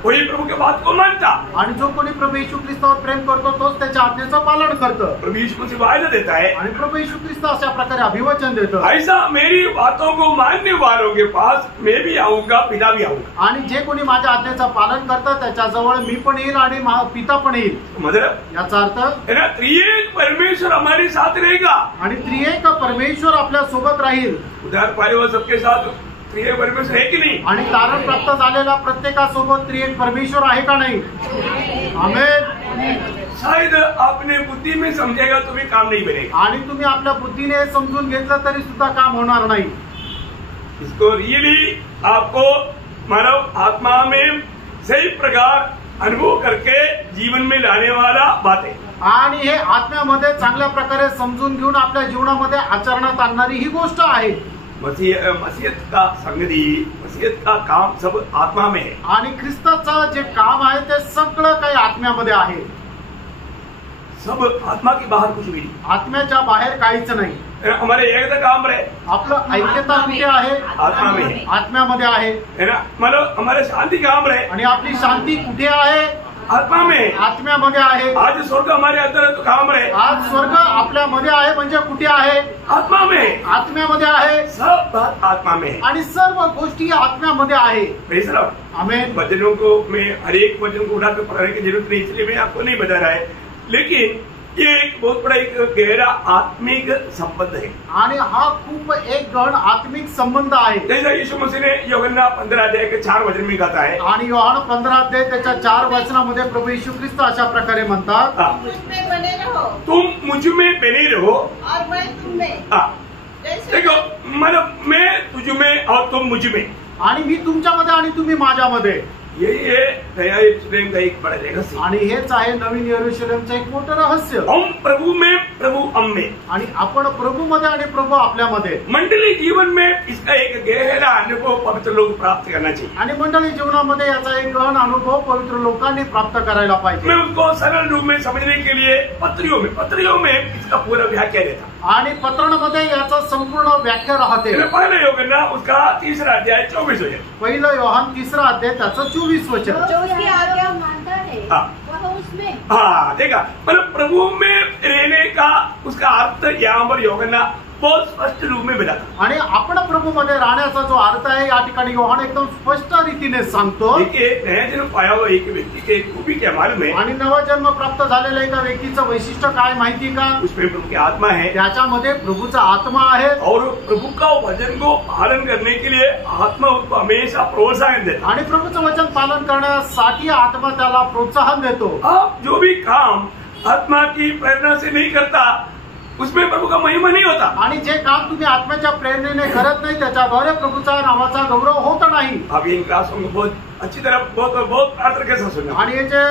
वही प्रभु के बात को मानता। आणि जो कोणी प्रभू येशू ख्रिस्तावर प्रेम करतो तोच त्याच्या आज्ञेचं पालन करतं। प्रभु यीशु मसीह वायदा देता है आणि प्रभू येशू ख्रिस्त अशा प्रकारे अभिवचन देतं, ऐसा मेरी बातों को मानने वालों के पास मैं भी आऊंगा, पिता भी आऊंगा। आणि जे कोणी माझ्या आज्ञेचं पालन करतं त्याच्याजवळ मी पण येईल आणि पिता पण येईल। मतलब याचा अर्थ है ना, त्रिएक परमेश्वर हमारे साथ रहेगा। आणि त्रिएक परमेश्वर आपल्या सोबत राहील। उद्धार पाने वाले सबके साथ त्रिएक परमेश्वर है की नहीं? आणि तारण प्राप्त झालेला प्रत्येकासोबत त्रिएक परमेश्वर आहे का नाही? आमेन। शायद आपने बुद्धि में समझेगा तो भी काम नहीं बनेगा। आणि तुम्ही आपल्या बुद्धीने समजून घेतलं तरी सुद्धा काम होणार नाही। इसको रियली आपको मानव आत्मा में सही प्रकार अनुभव करके जीवन में लाने वाला बात है। आणि हे आत्म्यामध्ये चांगल्या प्रकारे समजून घेऊन आपल्या जीवनामध्ये आचरणात आणणारी ही गोष्ट आहे। मसीहत का संगति, मसीहत का काम सब आत्मा में है। आणि ख्रिस्ताचं जे काम आहे ते सगळं काही आत्म्यामध्ये आहे। सब आत्मा के बाहर कुछ भी नहीं। आत्म्याच्या बाहेर काहीच नाही. हमारे एक काम रहे, आपलं ऐक्यता कुठे आहे? आत्मा में, आत्म्यामध्ये आहे. है ना. मतलब हमारे शांति काम रहे, आणि आपली शांती कुठे आहे? आत्मा में. आत्म्यामध्ये आहे. आज स्वर्ग हमारे अंदर है तो काम रहे, आज स्वर्ग आपल्यामध्ये आहे म्हणजे कुठे आहे? आत्मा में. आत्म्यामध्ये आहे. सब बात आत्मा में है. आणि सर्व गोष्टी आत्म्यामध्ये आहे. Praise Lord. आमेन. वचनों को मैं हर एक वचन को उठाकर पढ़ने की जरूरत नहीं, इसलिए मैं आपको नहीं बता रहा है, लेकिन ये एक बहुत बड़ा एक गहरा आत्मिक संबंध है. आणि हा खूप एक गहन आत्मिक संबंध आहे. जैसा यीशु मसीह ने यूहन्ना 15 अध्याय के 4 वचन में कहा है, आणि योहान 15 अध्याय त्याच्या 4 वचनामध्ये प्रभू येशू ख्रिस्त अशा प्रकारे म्हणतात, मुझ में बने रहो तुम मुझ में बने रहो और मैं तुम में. जैसे देखो, मतलब मैं तुझ में और तुम मुझ में. आणि मी तुमच्यामध्ये आणि तुम्ही माझ्यामध्ये. यही है नया यरूशलेम का एक बड़ा रहस्य. आणि हेच आहे नवीन यरूशलेमचं एक मोठं रहस्य. हम प्रभु में, प्रभु हम में. आणि आपण प्रभूमध्ये आणि प्रभू आपल्यामध्ये. मंडली जीवन में इसका एक गहरा अनुभव पवित्र लोग प्राप्त करना चाहिए. आणि मंडळी जीवनामध्ये याचा एक गहन अनुभव पवित्र लोकांनी प्राप्त करायला पाहिजे. मैं उसको सरल रूप में समझने के लिए पत्रियों में इसका पूरा व्याख्या देता. आणि पत्रांमध्ये याचा संपूर्ण व्याख्या राहते. पहले यूहन्ना उसका 3 अध्याय 24 वचन. पहिलं योहान 3 अध्याय त्याचं 24 वचन. जो उसकी आज्ञा मानता है वह उसमें. हाँ, देखा, मतलब प्रभु में रहने का उसका अर्थ यहाँ पर यूहन्ना बहुत स्पष्ट रूप में बताता. आणि आपण प्रभूमध्ये राहण्याचा जो अर्थ आहे या ठिकाणी योहान एकदम स्पष्ट रीतीने सांगतो. देखिए, नया जन्म पाया हुआ एक व्यक्ति के खूबी क्या मालूम है? आणि नवा जन्म प्राप्त झालेल्या एका व्यक्तीचं वैशिष्ट्य काय माहिती का? उसमें प्रभु की आत्मा है, त्याच्यामध्ये प्रभूचा आत्मा आहे. और प्रभु का वचन को पालन करने के लिए आत्मा उसको हमेशा प्रोत्साहन देता. आणि प्रभूचं वचन पालन करण्यासाठी आत्मा त्याला प्रोत्साहन देतो. आप जो भी काम आत्मा की प्रेरणा से नहीं करता, उसमें प्रभु का महिमा नहीं होता. आणि जे काम तुम्ही आत्म्याच्या प्रेरणेने करत नाही त्याच्याद्वारे प्रभूच्या नावाचा गौरव होत नाही. आप इन क्लासों को बहुत अच्छी तरह बहुत प्रार्थना के साथ सुनना. आणि हे जे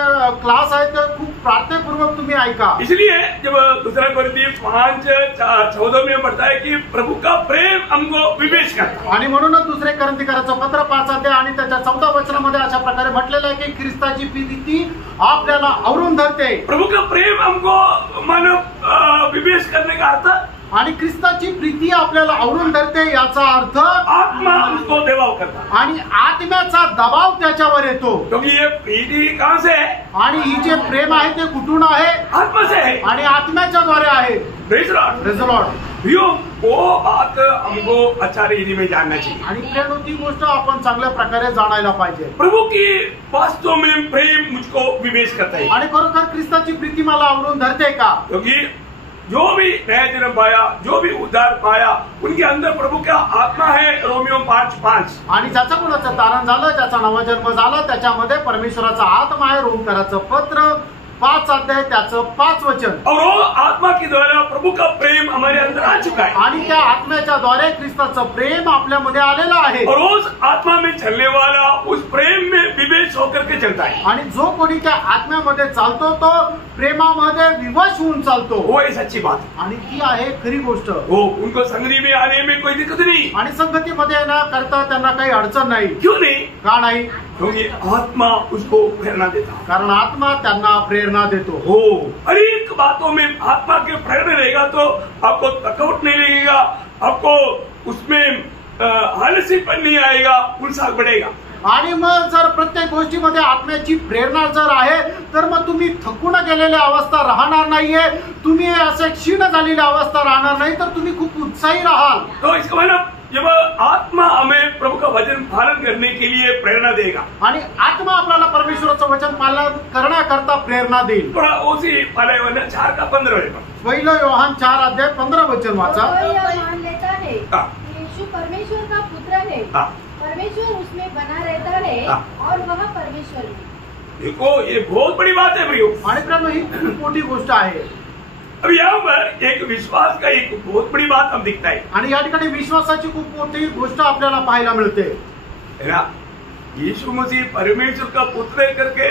क्लास आहे ते खूप प्रार्थनापूर्वक तुम्ही ऐका. इसलिए जब 2 कोरिन्थियों 5:14 में पढ़ता है कि प्रभु का प्रेम हमको विवेश करता. आणि म्हणूनच दुसरे कोरिन्थीकरांचं पत्र 5 अध्याय आणि त्याच्या 14 वचनामध्ये अशा प्रकारे म्हटलेलं आहे की ख्रिस्ताची प्रीती आपल्याला आवरून धरते. प्रभु का प्रेम हमको मानव विवेश करने का अर्थ, आणि ख्रिस्ताची प्रीती आपल्याला आवरून धरते याचा अर्थ आत्मा उसको दबाव करता. आणि आत्म्याचा दबाव त्याच्यावर येतो. क्योंकि ये प्रीति कहाँ से है? आणि ही जे प्रेम आहे ते कुठून आहे? आत्मा से है. आणि आत्म्याच्या द्वारे आहे. Praise Lord. Praise Lord. वो बात हमको अच्छा रीति में जानना चाहिए. आणि प्रेम ती गोष्ट आपण चांगल्या प्रकारे जाणायला पाहिजे. प्रभु की वास्तव में प्रेम मुझको विवेश करता है. आणि खरोखर ख्रिस्ताची प्रीती मला आवरून धरते का? क्योंकि जो भी नया जन्म पाया, जो भी उद्धार पाया, उनके अंदर प्रभु का आत्मा है. रोमियो 5:5. आणि ज्याचं कोणाचं तारण झालं, ज्याचा नवा जन्म झाला, त्याच्यामध्ये परमेश्वराचा आत्मा आहे. रोमकराचं पत्र 5 अध्याय त्याचं 5 वचन. और वो आत्मा के द्वारा प्रभु का प्रेम हमारे अंदर आ चुका है. आणि त्या आत्म्याच्या द्वारे ख्रिस्ताचं प्रेम आपल्यामध्ये आलेलं आहे. और उस आत्मा में चलने वाला उस प्रेम में विवेश होकर के चलता है. आणि जो कोणी त्या आत्म्यामध्ये चालतो तो प्रेमामध्ये विवश होऊन चालतो. वो एक सच्ची बात है. आणि ती आहे खरी गोष्ट. वो उनको संगति में आने में कोई दिक्कत नहीं. आणि संगतीमध्ये न करता त्यांना काही अडचण नाही. क्यों नहीं? का नाही? क्योंकि आत्मा उसको प्रेरणा देता. कारण आत्मा त्यांना प्रेरणा देतो. हो, हर एक बातों में आत्मा के प्रेरणा रहेगा तो आपको थकावट नहीं लगेगा, आपको उसमें आलसीपन नहीं आएगा, उत्साह बढ़ेगा. आणि मग जर प्रत्येक गोष्टीमध्ये आत्म्याची प्रेरणा जर आहे तर मग तुम्ही थकून गेलेली अवस्था राहणार नाहीये. तुम्ही असे क्षीण झालेली अवस्था राहणार नाही, तर तुम्ही खूप उत्साही राहाल. तो इसका मतलब जब आत्मा हमें प्रभु का वचन पालन करने के लिए प्रेरणा देगा, आणि आत्मा आपल्याला परमेश्वराचं वचन पालन करण्याकरता प्रेरणा देईल. थोड़ा उसी पहले 4:15 पहिलं योहान 4 अध्याय 15 वचन वाचा. कोई यह मान लेता है हाँ. कि यीशु परमेश्वर का पुत्र है, हाँ. परमेश्वर उसमें बना रहता है हाँ. और वह परमेश्वर में. देखो, ये बहुत बड़ी बात है प्रियो. आणि प्रेरणा ही खूप मोठी गोष्ट आहे. अब यहाँ पर एक विश्वास का एक बहुत बड़ी बात हम दिखता है. आणि या ठिकाणी विश्वासाची खूप मोठी गोष्ट आपल्याला पाहायला मिळते. है ना? यीशु मसीह परमेश्वर का पुत्र है करके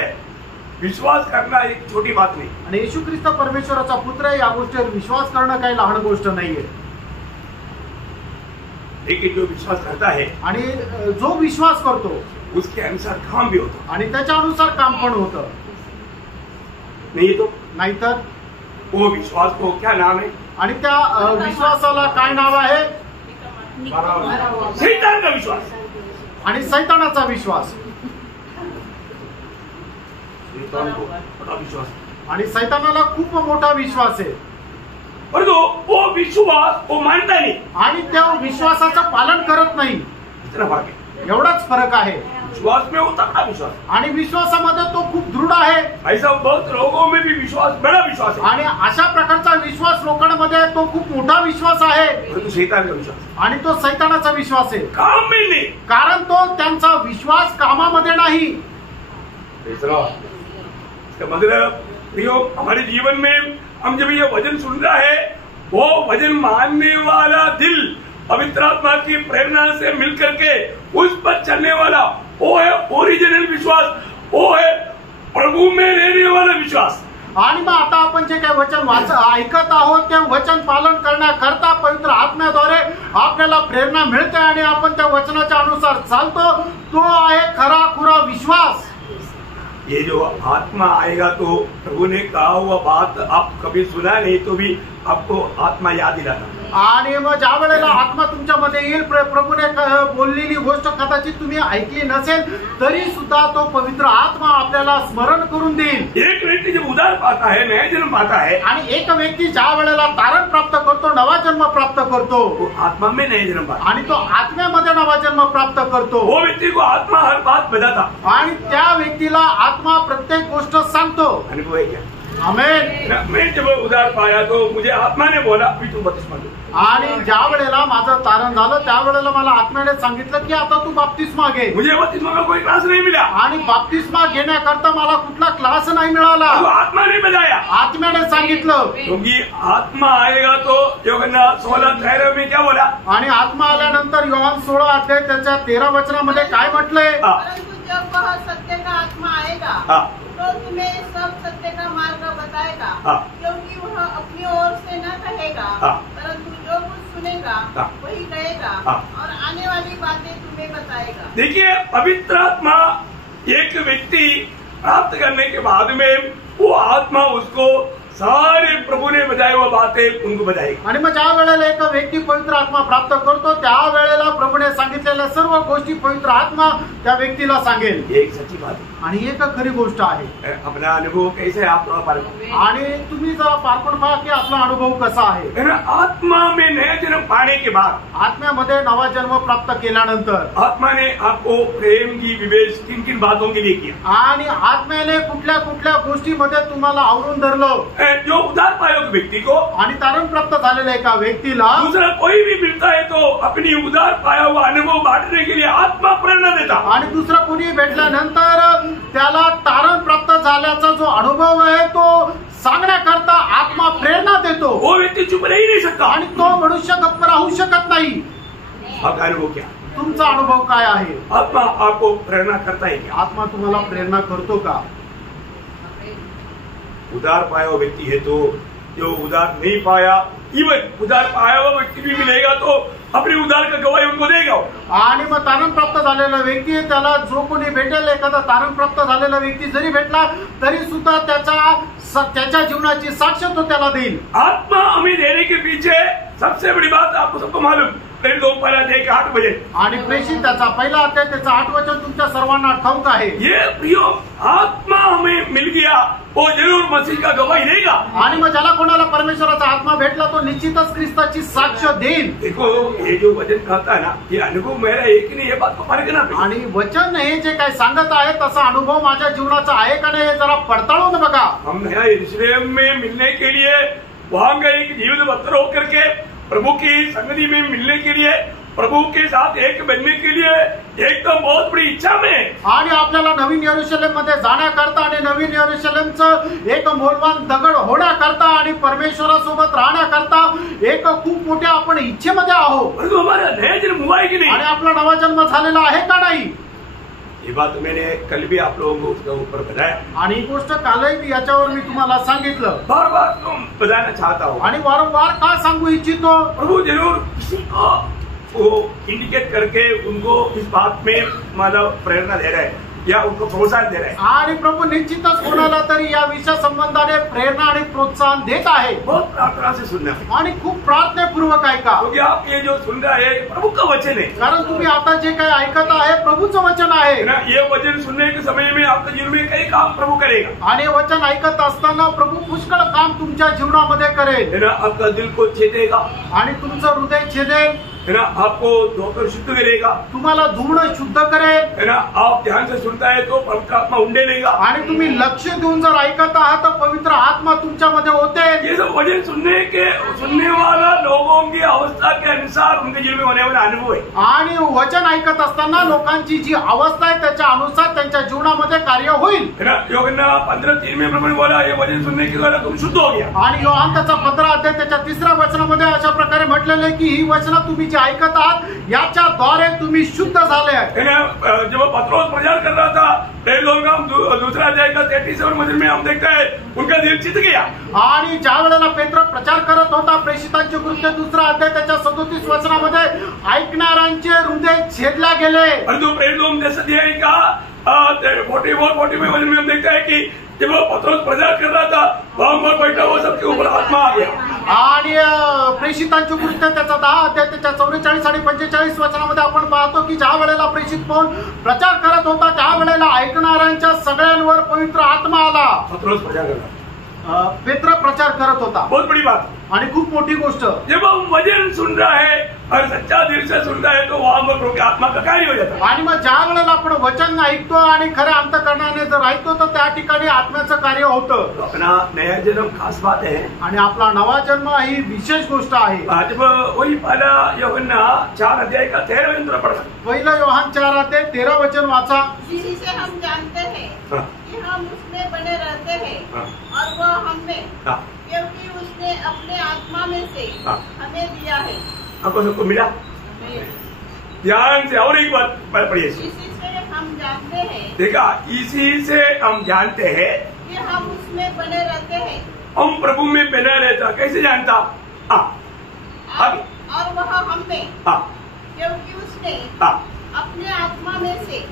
विश्वास करना एक छोटी बात नहीं. आणि येशू ख्रिस्त परमेश्वराचा पुत्र आहे या गोष्टीवर विश्वास करणं काही लहान गोष्ट नाहीये. लेकिन जो विश्वास करता है, आणि जो विश्वास करतो उसके अनुसार काम भी होता आणि त्याच्या अनुसार काम पण होतं. नहीं तो नाहीतर वो विश्वास को क्या नाम है? आणि त्या विश्वासाला काय नाव आहे? शैतान का विश्वास. आणि सैतानाचा विश्वास. शैतान को बड़ा विश्वास. आणि सैतानाला खूप मोठा विश्वास आहे. परंतु वो विश्वास वो मानता नहीं. आणि त्या विश्वासाचं पालन करत नाही. इतना फर्क है. एवढाच फरक आहे. विश्वास में वो तगड़ा विश्वास. आणि विश्वासामध्ये तो खूप दृढ आहे. ऐसा बहुत लोगों में भी विश्वास बड़ा विश्वास है. आणि अशा प्रकारचा विश्वास लोकांमध्ये तो खूप मोठा विश्वास आहे. परंतु शैतान का विश्वास. आणि तो सैतानाचा विश्वास आहे. काम में नहीं. कारण तो त्यांचा विश्वास कामामध्ये नाही. इसका मतलब प्रियो, हमारे जीवन में हम जब ये वचन सुन रहा है, वो वचन मानने वाला दिल पवित्र आत्मा की प्रेरणा से मिलकर के उस पर चलने वाला, वो है ओरिजिनल विश्वास. वो है प्रभु में रहने वाला विश्वास. आणि मग आता आपण जे काही वचन ऐकत आहोत ते वचन पालन करण्याकरता पवित्र आत्म्याद्वारे आपल्याला प्रेरणा मिळते आणि आपण त्या वचनाच्या अनुसार चालतो. तो आहे खरा खुरा विश्वास. ये जो आत्मा आएगा तो प्रभु ने कहा हुआ बात आप कभी सुना नहीं तो भी आपको आत्मा याद दिलाता. आणि मग ज्या वेळेला आत्मा तुमच्यामध्ये येईल, प्रभूने बोललेली गोष्ट कदाचित तुम्ही ऐकली नसेल तरी सुद्धा तो पवित्र आत्मा आपल्याला स्मरण करून देईल. एक व्यक्ती जब उद्धार पाता है, नया जन्म पाता है, आणि एक व्यक्ती ज्या वेळेला तारण प्राप्त करतो, नवा जन्म प्राप्त करतो, वो आत्मा में नया जन्म पाता. आणि तो आत्म्यामध्ये नवा जन्म प्राप्त करतो. वो व्यक्ति को आत्मा हर बात बताता. आणि त्या व्यक्तीला आत्मा प्रत्येक गोष्ट सांगतो. अनुभव है क्या? आमेन. मैं जब उद्धार पाया तो मुझे आत्मा ने बोला अभी तू बपतिस्मा ले. आणि ज्या वेळेला माझं तारण झालं त्यावेळेला मला आत्म्याने सांगितलं की आता तू बाप्तिस्मा घे. मुझे बपतिस्मा का कोई क्लास नहीं मिला. आणि बाप्तिस्मा घेण्याकरता मला कुठला क्लास नाही मिळाला. तो आत्मा ने बताया. आत्म्याने सांगितलं. क्योंकि आत्मा आएगा तो योहन्ना 16:13 में क्या बोला? आणि आत्मा आल्यानंतर योहान 16 अध्याय त्याच्या 13 वचनामध्ये काय म्हटलंय? परंतु जब वह सत्य का आत्मा आएगा हाँ. तो तुम्हें सब सत्य का मार्ग बताएगा. हाँ. क्योंकि वह अपनी ओर से न कहेगा, हाँ. परंतु जो कुछ सुनेगा हाँ. वही कहेगा हाँ. और आने वाली बातें तुम्हें बताएगा. देखिए, पवित्र आत्मा एक व्यक्ति प्राप्त करने के बाद में वो आत्मा उसको सारे प्रभु ने बताए हुआ बातें उनको बताएगी. आणि मग ज्या वेळेला एक व्यक्ती पवित्र आत्मा प्राप्त करतो त्या वेळेला प्रभूने सांगितलेल्या सर्व गोष्टी पवित्र आत्मा त्या व्यक्तीला सांगेल. ये एक सच्ची बात है. आणि एक खरी गोष्ट आहे. अपना अनुभव कैसे है आप पार. आणि तुम्ही जरा पारखून पहा की आपला अनुभव कसा आहे. आत्मा में नया जन्म पाने के बाद, आत्म्यामध्ये नवा जन्म प्राप्त केल्यानंतर आत्मा ने आपको प्रेम की विवेच किन किन बातों के लिए किया. आणि आत्म्याने कुठल्या कुठल्या गोष्टीमध्ये तुम्हाला आवरून धरलं. जो उद्धार पाया व्यक्ति को आणि तारण प्राप्त झालेल्या एका व्यक्तीला दूसरा कोई भी मिलता है तो अपनी उद्धार पाया हुआ अनुभव बांटने के लिए आत्मा प्रेरणा देता. आणि दुसरा कोणी भेटल्यानंतर त्याला तारण प्राप्त झाल्याचा जो अनुभव आहे तो सांगण्याकरता आत्मा प्रेरणा देतो. वो व्यक्ति चुप रह ही नहीं सकता. आणि तो मनुष्य गप्प राहू शकत नाही. आपका अनुभव क्या? तुमचा अनुभव काय आहे? आत्मा आपको प्रेरणा करता है क्या? आत्मा तुम्हाला प्रेरणा करतो का? उद्धार पाया हुआ व्यक्ति है तो, जो उद्धार नहीं पाया, इवन उद्धार पाया हुआ व्यक्ति भी मिलेगा तो अपने उद्धार का गवाही उनको देगा. आणि मग तारण प्राप्त झालेला व्यक्ती त्याला जो कोणी भेटेल, एखादा तारण प्राप्त झालेला व्यक्ती जरी भेटला तरी सुद्धा त्याच्या जीवनाची साक्ष तो त्याला देईल. आत्मा हमें देने के पीछे सबसे बड़ी बात आपको सबको मालूम, प्रेरित दोपहर 8 बजे. आणि प्रेषित त्याचा पहिला अध्याय त्याचा 8 वचन तुमच्या सर्वांना ठाऊक आहे. ये प्रियो, आत्मा हमें मिल गया वो जरूर मसीह का गवाही देगा. आणि मग ज्याला कोणाला परमेश्वराचा आत्मा भेटला तो निश्चितच ख्रिस्ताची साक्ष देईल. देखो, ये जो वचन कहता है ना, ये अनुभव मेरा एक ही नहीं, ये बात को परखना पड़ेगा. आणि वचन हे जे काय सांगत आहे तसा अनुभव माझ्या जीवनाचा आहे का नाही हे जरा पडताळून बघा. हम नया यरूशलेम में मिलने के लिए वहां का एक जीवित पत्थर होकर के प्रभु की संगति में मिलने के लिए, प्रभु के साथ एक बनने के लिए एक तो बहुत बड़ी इच्छा में. आणि आपल्याला नवीन यरूशलेम मध्ये जाण्याकरता आणि नवीन यरूशलेमचं एक मौल्यवान दगड होण्याकरता आणि परमेश्वरासोबत राहण्याकरता एक खूप मोठ्या आपण इच्छेमध्ये आहोत. परंतु हमारा नया जन्म हुआ है कि नहीं? आणि आपला नवा जन्म झालेला आहे का नाही? ये बात मैंने कल भी आप लोगों को उसके ऊपर बताया. आणि ही गोष्ट कालही याच्यावर मी तुम्हाला सांगितलं. बार बार बताना चाहता हूँ. आणि वारंवार का सांगू इच्छितो? प्रभु जरूर किसी को इंडिकेट करके उनको इस बात में मतलब प्रेरणा दे रहे हैं. या उनको प्रोत्साहन दे रहे हैं। आणि प्रभु निश्चितच कोणाला तरी या विषय संबंधाने प्रेरणा आणि प्रोत्साहन देत आहे। बहुत प्रार्थना से सुनना है, आणि खूप प्रार्थनापूर्वक ऐका, क्योंकि आप ये जो सुन रहे हैं प्रभु का वचन है। कारण तुम्ही आता जे काही ऐकत आहे प्रभूचं वचन आहे ना, ये वचन सुनने के समय में आपके जीवन में कई काम प्रभु करेगा। आणि वचन ऐकत असताना प्रभु पुष्कळ काम तुमच्या जीवनामध्ये करेल है ना, आपका दिल को छेदेगा, आणि तुमचं हृदय छेदेल, है ना, आपको धोकर शुद्ध करेगा, तुम्हाला धुवणं शुद्ध करेल, है ना। आप ध्यान से सुनता है तो पवित्र आत्मा उंडेलेगा। आणि तुम्ही लक्ष देऊन जर ऐकत आहात तर पवित्र आत्मा तुमच्यामध्ये होते। ये सब वचन सुनने वाला लोगों की अवस्था के अनुसार उनके जीवन में होने वाला अनुभव है। आणि वचन ऐकत असताना लोकांची जी अवस्था आहे त्याच्या अनुसार त्यांच्या जीवनामध्ये कार्य होईल। है ना, यूहन्ना 15:3 में प्रभु ने बोला ये वचन सुनने के द्वारा तुम शुद्ध हो गया। आणि योहान त्याचा 15 अध्याय त्याच्या 3ऱ्या वचनामध्ये अशा प्रकारे म्हटलेलं आहे की ही वचनं तुम्ही जी ऐकत आहात याच्याद्वारे तुम्ही शुद्ध झाले आहे। है ना, जब पत्रोस प्रचार कर रहा था दूसरा अध्याय का 33वें वचन में हम देखते हैं उनका दिल चित गया। आणि ज्या वेळेला पेत्र प्रचार करत होता प्रेषितांचे कृत्य 2रा अध्याय त्याच्या 37 वचनामध्ये ऐकणाऱ्यांचे हृदय छेदला गेले। परंतु प्रेरितों जैसे अध्याय का 44 वचन में हम देखते हैं कि जब वो पत्रोस प्रचार कर रहा था वहां पर बैठा हुआ सबके ऊपर आत्मा आ गया। आणि प्रेषितांचे कृत्य त्याचा 10 अध्याय त्याच्या 44 आणि 45 वचनामध्ये आपण पाहतो की ज्या वेळेला प्रेषित पौल प्रचार करत होता त्या वेळेला ऐकणाऱ्यांच्या सगळ्यांवर पवित्र आत्मा आला। पत्रोस प्रचार कर रहा था, पेत्र प्रचार करत होता। बहुत बड़ी बात। आणि खूप मोठी गोष्ट, जब हम वचन सुन रहा है और सच्चा दिल से सुनता है तो वहां पर प्रभु की आत्मा का कार्य हो जाता है। आणि मग ज्या वेळेला आपण वचन ऐकतो आणि खऱ्या अंतःकरणाने जर ऐकतो तर त्या ठिकाणी आत्म्याचं कार्य होतं। तो अपना नया जन्म खास बात है। आणि आपला नवा जन्म ही विशेष गोष्ट आहे। जब वही पहला यूहन्ना 4 अध्याय का 13 वचन पढ़ा, पहिलं योहान 4 अध्याय 13 वचन वाचा। इसी से हम जानते हैं कि हम उसमें बने रहते हैं और वह हम में, क्योंकि उसने अपने आत्मा में से हमें दिया है। आपको सबको मिला? ध्यान से और एक बात पढ़िए। इसी से हम जानते हैं, देखा, इसी से हम जानते हैं कि हम उसमें बने रहते हैं, हम प्रभु में बना रहता। कैसे जानता? आगे। और वह हम में, क्योंकि उसने अपने आत्मा में से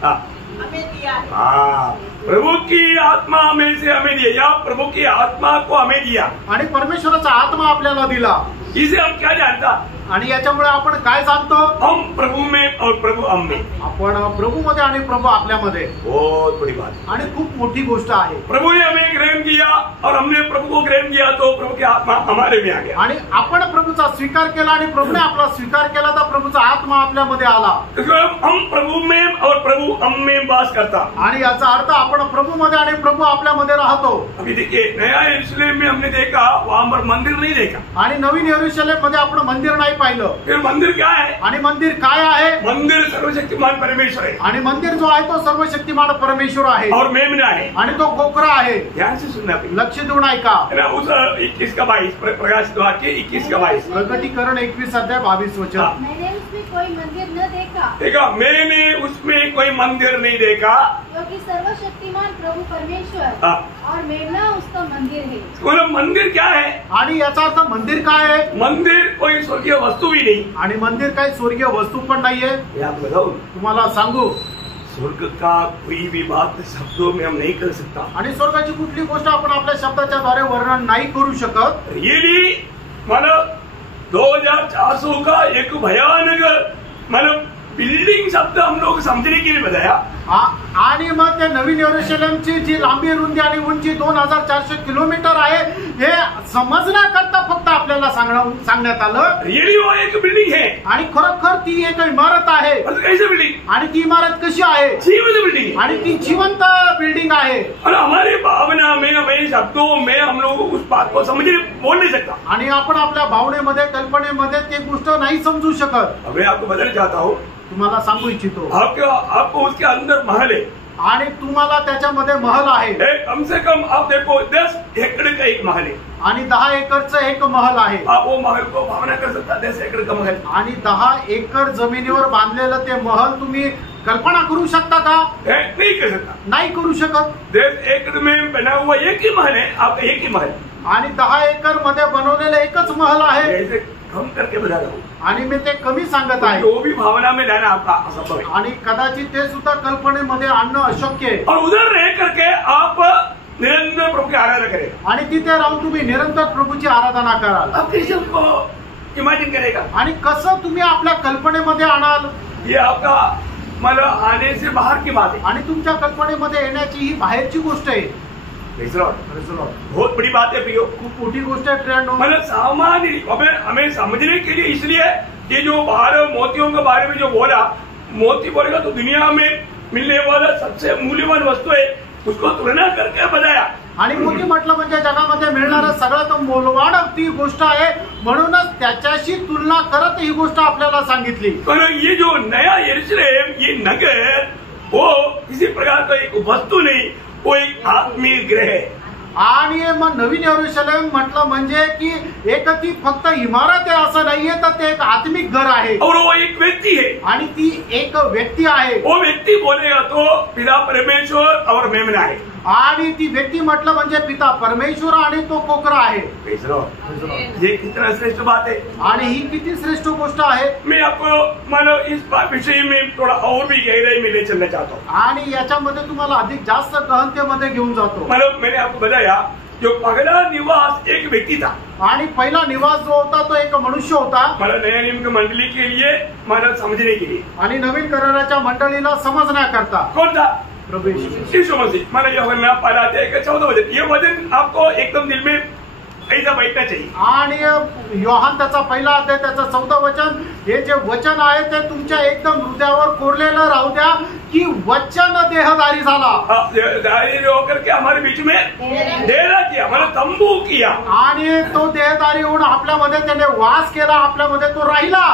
हमें दिया है। प्रभु की आत्मा में से हमें दिया, या प्रभु की आत्मा को हमें दिया। आणि परमेश्वराचा आत्मा आपल्याला दिला। इसे हम क्या जानता? आणि याच्यामुळे आपण काय जाणतो? हम प्रभु में और प्रभु हम में। आपण प्रभु मध्ये आणि प्रभु आपल्यामध्ये। बहुत बड़ी बात आणि खूप मोठी गोष्ट आहे। प्रभु ने हमें ग्रहण किया और हमने प्रभु को ग्रहण किया तो प्रभु की आत्मा हमारे में आ गया। आणि आपण प्रभूचा स्वीकार केला आणि प्रभूने आपला स्वीकार केला तर प्रभूचा आत्मा आपल्यामध्ये आला। हम प्रभु में और प्रभु हम में वास करता। आणि याचा अर्थ आपण प्रभु मध्ये आणि प्रभु आपल्यामध्ये राहतो। अभी देखिए, नया यरूशलेम में हमने देखा वहां पर मंदिर नहीं देखा। आणि नवीन यरूशलेम मध्ये आपण मंदिर नाही पाहिलं। फिर मंदिर क्या है? आणि मंदिर काय आहे? मंदिर सर्वशक्तिमान परमेश्वर है। आणि मंदिर जो आहे तो सर्वशक्तिमान परमेश्वर आहे और मेमना है। आणि तो कोकरा आहे। ध्यान से सुनना, लक्ष देऊन ऐका। उस 21 का 22 प्रकाशित वाक्य 21 का 22 प्रकटीकरण 21 अध्याय 22 वचन। मैंने उसमें कोई मंदिर न देखा, देखा, मैंने उसमें कोई मंदिर नहीं देखा, क्योंकि सर्वशक्तिमान प्रभु परमेश्वर और मेमना उसका मंदिर है। बोलो मंदिर क्या है? आणि याचा अर्थ मंदिर काय आहे? मंदिर कोई स्वर्गीय वस्तु भी नहीं। आणि मंदिर काही स्वर्गीय वस्तू पण नाहीये। आप बताओ, तुम्हाला सांगू, स्वर्ग का कोई भी बात शब्दों में हम नहीं कर सकता। आणि स्वर्गाची कुठली गोष्ट आपण आपल्या शब्दाच्या द्वारे वर्णन नाही करू शकत। रियली मानो 2400 का एक भयानक मानो बिल्डिंग शब्द हम लोग समझने के लिए बताया। आणि मग ते नवीन यरूशलेमची जी लांबी रुंदी आणि उंची 2400 किलोमीटर आहे हे समजण्याकरता फक्त आपल्याला सांगण्यात आलं। रियली वो एक बिल्डिंग है आणि खरोखर ती एक इमारत आहे। कैसे बिल्डिंग? आणि ती इमारत कशी आहे? जीवित बिल्डिंग। आणि ती जिवंत बिल्डिंग आहे। और हमारे भावना में, हमारे शब्दों में हम लोग उस बात को समझ बोल नहीं सकता। आणि आपण आपल्या भावनेमध्ये कल्पनेमध्ये ती गोष्ट नाही समजू शकत। मैं आपको बताना चाहता हूँ, तुम्हाला सांगू इच्छितो, आपको उसके अंदर महल है आणि तुम्हाला त्याच्यामध्ये महल आहे। कम से कम आप देखो 10 एकड़ का एक महल है आणि 10 एकरचं एक महल आहे। आप वो महल को भावना कर सकता, 10 एकड़ का महल। आणि 10 एकर जमिनीवर बांधलेलं ते महल तुम्ही कल्पना करू शकता का? नहीं कर सकता, नाही करू शकत। 10 एकड़ में बना हुआ एक ही महल है, आपका एक ही महल। आणि 10 एकर मध्ये बनवलेलं एकच महल आहे। जैसे कम करके बता रहा हूँ, आणि मी ते कमी सांगत आहे, वो भी भावना में लाना आपका असंभव है। आणि कदाचित ते सुद्धा कल्पनेमध्ये आणणं अशक्य आहे। और उधर रह करके आप निरंतर प्रभु की आराधना करें। आणि तिथे राहून तुम्ही निरंतर प्रभूची आराधना कराल। आप कैसे उसको इमेजिन करेगा? आणि कसं तुम्ही आपल्या कल्पनेमध्ये आणाल? ये आपका मतलब आने से बाहर की बात है। आणि तुमच्या कल्पनेमध्ये येण्याची ही बाहेरची गोष्ट आहे। Praise the Lord। बहुत बड़ी बात है प्रियो। खूप मोठी गोष्ट आहे प्रियांनो। मतलब सामान्य हमें समझने के लिए, इसलिए ये जो बाहर मोतियों के बारे में जो बोला, मोती बोलेगा तो दुनिया में मिलने वाला सबसे मूल्यवान वस्तु है, उसको तुलना करके बताया। आणि मोठी म्हटलं म्हणजे जगामध्ये मिळणारं सगळ्यात मोलवाड ती गोष्ट आहे, म्हणूनच त्याच्याशी तुलना करत ही गोष्ट आपल्याला सांगितली। पर ये जो नया यरूशलेम, ये नगर, वो किसी प्रकार का एक वस्तु नहीं, वो एक आत्मीय ग्रह है। आणि मग नवीन यरूशलेम म्हटलं म्हणजे की एक ती फक्त इमारत आहे असं नाहीये, तर ते एक आत्मिक घर आहे और वो एक व्यक्ति है। आणि ती एक व्यक्ती आहे। वो व्यक्ति बोलेगा तो पिता परमेश्वर और मेमना है। आणि ती व्यक्ती म्हटलं म्हणजे पिता परमेश्वर आणि तो कोकरा आहे। Praise the Lord। ये कितना श्रेष्ठ बात है। आणि ही किती श्रेष्ठ गोष्ट आहे। मैं आपको मानो इस विषय में थोड़ा और भी गहराई में ले चलना चाहता हूँ। आणि याच्यामध्ये तुम्हाला अधिक जास्त गहनतेमध्ये घेऊन जातो। मतलब मैंने आपको बताया, जो पहला निवास एक व्यक्ति था, आणि पहिला निवास जो होता तो एक मनुष्य होता। मतलब नया नियम की मंडली के लिए, मतलब समझने के लिए। आणि नवीन कराराच्या मंडळीला समजण्याकरता कौन था? प्रभू येशू। यीशु मसीह। मतलब यूहन्ना पहला अध्याय का 14 वचन, ये वचन आपको एकदम दिल में ऐसा बैठना चाहिए। आणि योहान त्याचा पहिला अध्याय त्याचं 14 वचन, हे जे वचन आहे ते तुमच्या एकदम हृदयावर कोरलेलं राहू द्या की वचन देहधारी झाला। देहधारी होकर के हमारे बीच में डेरा किया, मतलब तंबू किया। आणि तो देहधारी होऊन आपल्यामध्ये त्याने वास केला, आपल्यामध्ये तो राहिला।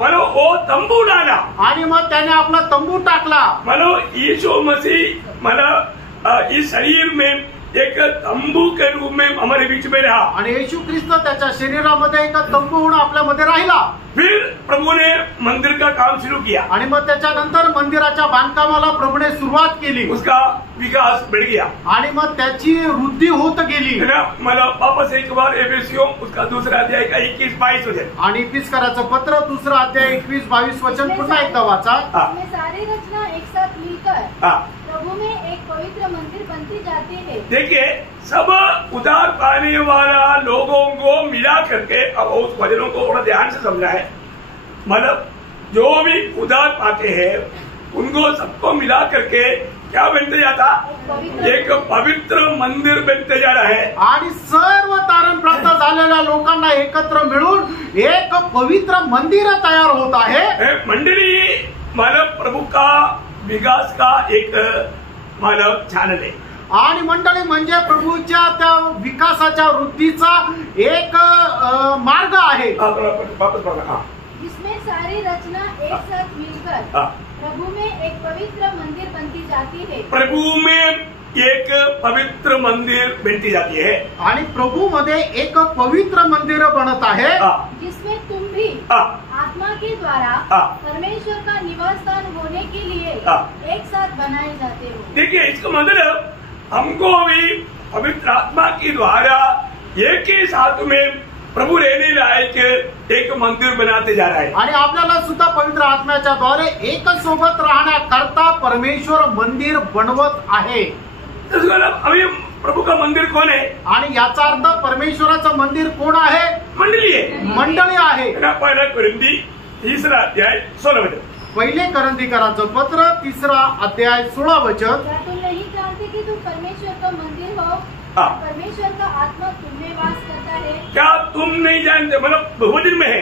मतलब वो तंबू डाला, आणि मग त्याने आपला तंबू टाकला। मतलब यीशु मसीह मतलब इस शरीर में एक तंबू के रूप में हमारे बीच में रहा। आणि येशू ख्रिस्त त्याच्या शरीरामध्ये एक तंबू होऊन आपल्यामध्ये राहिला। फिर प्रभु ने मंदिर का काम शुरू किया, आणि मग त्याच्यानंतर मंदिराच्या बांधकामाला प्रभूने सुरुवात केली। उसका विकास बढ़ गया, आणि मग त्याची वृद्धी होत गेली। है ना। मतलब वापस एक बार एफेसियों उसका दूसरा अध्याय का 21-22 वचन, आणि इफिसकराचं पत्र दूसरा अध्याय 21-22 वचन पुन्हा एकदा वाचा। इसमें सारी रचना एक साथ मिलकर प्रभु में एक पवित्र मंदिर बनती जाती है। देखिए, सब उधार पाने वाला लोगों को मिला करके, अब उस वचनों को थोड़ा ध्यान से समझना है। मतलब जो भी उधार पाते हैं उनको सबको मिला करके क्या बनते जाता? एक पवित्र मंदिर बनते जा रहा है। आणि सर्व तारण प्राप्त झालेल्या लोकांना एकत्र मिळून एक पवित्र मंदिर तयार होत आहे। मंडली मतलब प्रभु का विकास का एक मतलब चॅनल आहे। आणि मंडळी म्हणजे प्रभूच्या त्या विकासाच्या वृद्धीचा एक मार्ग आहे। जिसमें सारी रचना एक साथ मिलकर प्रभु में एक पवित्र मंदिर बनती जाती है। प्रभु में एक पवित्र मंदिर बनती जाती है। आणि प्रभु मध्ये एक पवित्र मंदिर बनत आहे, जिसमें तुम भी आत्मा के द्वारा परमेश्वर का निवास स्थान होने के लिए एक साथ बनाए जाते हो। देखिए, इसका मतलब हमको भी पवित्र आत्मा के द्वारा एक ही साथ में प्रभु रहने लायक एक मंदिर बनाते जा रहा है। आणि आपल्याला सुद्धा पवित्र आत्म्याच्या द्वारे एक सोबत राहण्याकरता परमेश्वर मंदिर बनवत आहे। अभी प्रभु का मंदिर कौन है? आणि याचा अर्थ परमेश्वराचं मंदिर कोण आहे? मंडली है, मंडळी आहे। पहिला कोरिंथी तीसरा अध्याय 16 वचन, पहिले करंथीकरांचं पत्र 3रा अध्याय 16 वचन। क्या तुम नहीं जानते कि तुम परमेश्वर का मंदिर हो? परमेश्वर का आत्मा तुम में वास करता है। क्या तुम नहीं जानते? मतलब बहुवचन में है,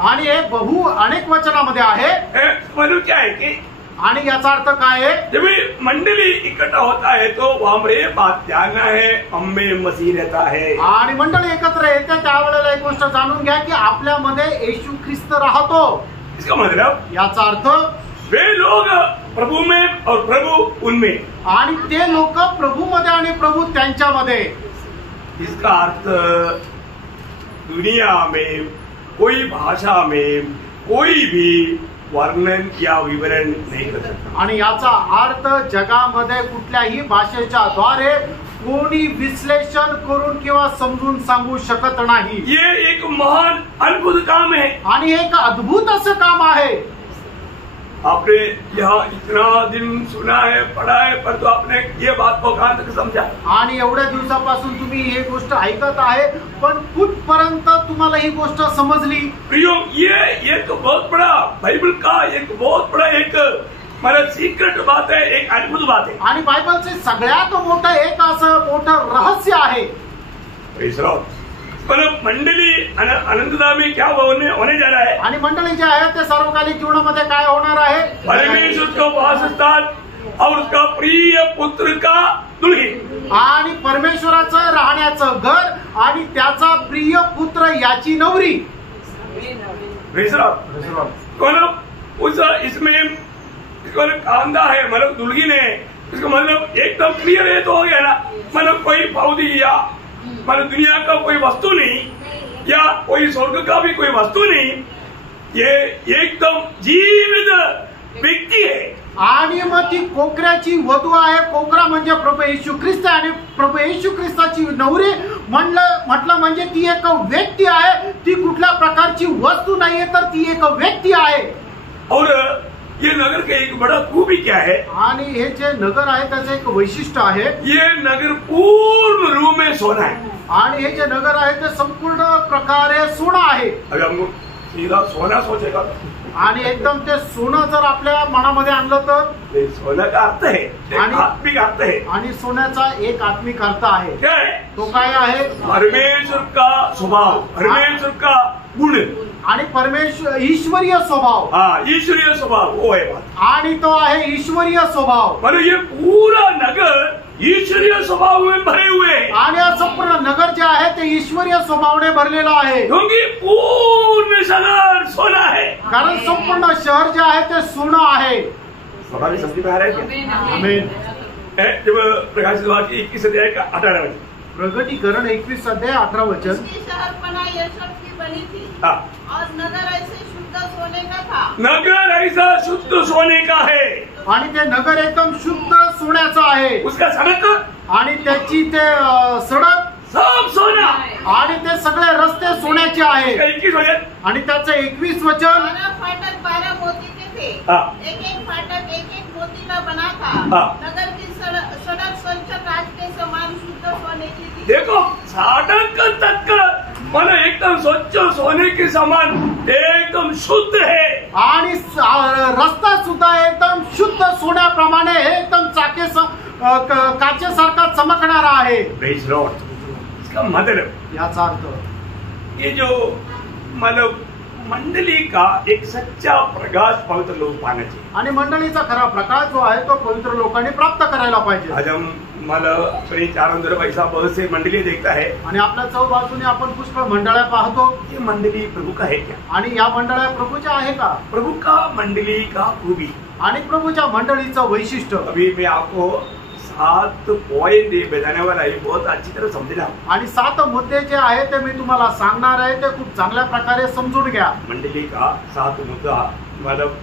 आणि हे बहु अनेक वचनामध्ये आहे। मतलब क्या है कि आणि याचा अर्थ काय आहे? जब मंडली इकट्ठा होता है तो वहाँ पर बात जानना है, हमें मसीह रहता है। आणि मंडळी एकत्र येते त्यावेळेला एक गोष्ट जाणून घ्या की आपल्यामध्ये येशू ख्रिस्त राहतो। इसका मतलब याचा अर्थ वे लोग प्रभु में और प्रभु उनमें, आणि ते लोक प्रभू मध्ये आणि प्रभू त्यांच्यामध्ये। इसका अर्थ दुनिया में कोई भाषा में कोई भी वर्णन या विवरण नहीं कर सकता। आणि याचा अर्थ जगामध्ये कुठल्याही भाषेच्या द्वारे कोणी विश्लेषण करून किंवा समजून सांगू शकत नाही. ये एक महान अद्भुत काम है. आणि एक अद्भुत असं काम आहे. आपने यहाँ इतना दिन सुना है, पढ़ा है, पर तो आपने ये बात को कहाँ तक समझा? आणि एवढ्या दिवसापासून तुम्ही ही गोष्ट ऐकत आहे, पण कुठपर्यंत तुम्हाला ही गोष्ट समजली? प्रियो, ये एक बहुत बड़ा बाइबल का एक बहुत बड़ा एक मतलब सीक्रेट बात है, एक अद्भुत बात है. आणि बायबलचे सगळ्यात मोठं एक असं मोठं रहस्य आहे. मतलब मंडली अनंतता में क्या होने जा रहा है? आणि मंडळी जे आहे ते सार्वकालिक जीवनामध्ये काय होणार आहे? परमेश्वर का वासस्थान और उसका प्रिय पुत्र का दुल्हन. आणि परमेश्वराचं राहण्याचं घर आणि त्याचा प्रिय पुत्र याची नवरी. उस इसमें कांदा है, मतलब दुल्हन है, इसका मतलब एकदम क्लियर है तो हो गया ना. मतलब कोई पौधी या मतलब दुनिया का कोई वस्तु नहीं या कोई स्वर्ग का भी कोई वस्तु नहीं, ये एकदम जीवित व्यक्ती है. आणि मग ती कोकऱ्याची वधू आहे. कोकरा म्हणजे प्रभू येशू ख्रिस्त आणि प्रभू येशू ख्रिस्ताची नवरी म्हटलं म्हणजे ती एक व्यक्ती आहे. ती कुठल्या प्रकारची वस्तू नाहीये, तर ती एक व्यक्ती आहे. और ये नगर का एक बड़ा खूबी क्या है? आणि हे जे नगर आहे त्याचं एक वैशिष्ट्य आहे. ये नगर पूर्ण रूप में सोना है. आणि हे जे नगर आहे ते संपूर्ण प्रकारे सोनं आहे. अगर हम सीधा सोना सोचेगा आणि एकदम ते सोनं जर आपल्या मनामध्ये आणलं तर सोना का अर्थ है, आत्मिक अर्थ है. आणि सोन्याचा एक आत्मिक अर्थ आहे. क्या है? तो काय आहे? परमेश्वर का स्वभाव, परमेश्वर का गुण आणि परमेश्वर ईश्वरीय स्वभाव. हाँ, ईश्वरीय स्वभाव वो है बात. आणि तो आहे ईश्वरीय स्वभाव. मतलब ये पूरा नगर ईश्वरीय स्वभाव में भरे हुए हैं. आणि हा संपूर्ण नगर जे आहे ते ईश्वरीय स्वभावाने भरलेलं आहे. क्योंकि पूर्ण शहर सोना है. कारण संपूर्ण शहर जे आहे ते सोनं आहे. स्वभाव समझ में आ रहा है क्या? आमेन. जब प्रकाशित वाक्य 21 अध्याय का 18 वचन, प्रगटीकरण 21 अध्याय 18 वचन. उसकी शहरपना यशब की बनी थी हाँ, और नगर ऐसे शुद्ध सोने का था. नगर ऐसा शुद्ध सोने का है. आणि ते नगर एकदम शुद्ध सोन्याचं आहे. उसका सड़क आणि त्याची ते सडक सब सोना. आणि ते सगळे रस्ते सोन्याचे आहे. 21 वचन. आणि त्याचं 21 वचन. 12 फाटक 12 मोती के थे. हाँ. एक एक फाटक एक एक मोती का बना था. हाँ. नगर की सड़क स्वच्छ कांच के समान शुद्ध सोने की थी. देखो, सड़क तक मन एकदम स्वच्छ सोने के समान एकदम शुद्ध है. आणि रस्ता सुद्धा एकदम शुद्ध सोन्याप्रमाणे एकदम काचेसारखा चमकणारा आहे. Praise Lord. इसका मतलब याचा अर्थ ये जो मतलब मंडली का एक सच्चा प्रकाश पवित्र लोग पाना चाहिए. आणि मंडळीचा खरा प्रकाश जो आहे तो पवित्र लोकांनी प्राप्त करायला पाहिजे. आज हम मतलब अपनी चारों तरफ ऐसा बहुत से मंडली देखता है. आणि आपल्या चौबाजूने आपण पुष्कळ मंडळ्या पाहतो. ये मंडली प्रभू का है क्या? आणि या मंडळ्या प्रभूच्या आहे का? प्रभू का मंडली का खूबी. आणि प्रभूच्या मंडळीचं वैशिष्ट्य. अभी मैं आपको 7 पॉइंट बताने वाला है, बहुत अच्छी तरह समझना. आणि 7 मुद्दे जे आहे ते मी तुम्हाला सांगणार आहे, ते खूप चांगल्या प्रकारे समजून घ्या. मंडली का 7 मुद्दा मतलब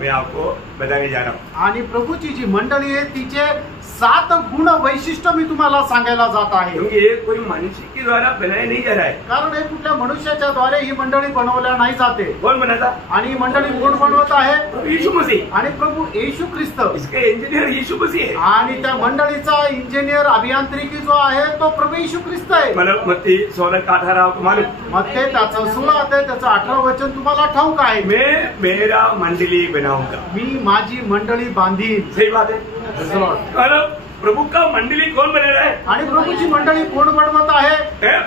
मैं आपको बताने जा रहा हूँ. आणि प्रभूची जी मंडळी आहे तिचे 7 गुण वैशिष्ट्य मी तुम्हाला सांगायला जात आहे. क्योंकि ये कोई मनुष्य के द्वारा बनाया नहीं जा रहा है. कारण हे कुठल्या मनुष्याच्या द्वारे ही मंडळी बनवल्या नाही जाते. कौन बनाता? आणि ही मंडळी कोण बनवत आहे? यीशु मसीह. आणि प्रभू येशू ख्रिस्त. इसका इंजीनियर यीशु मसीह है. आणि त्या मंडळीचा इंजिनियर अभियांत्रिकी जो आहे तो प्रभू येशू ख्रिस्त आहे. मतलब मत्ती 16 का 18 आपको मालूम. मग ते त्याचं 16 अध्याय त्याचं 18 वचन तुम्हाला ठाऊक आहे. मैं मेरा मंडली बनाऊंगा. मी माझी मंडळी बांधीन. सही बात है. मतलब प्रभु का मंडली कौन बना रहा है? आणि प्रभूची मंडळी कोण बनवत आहे?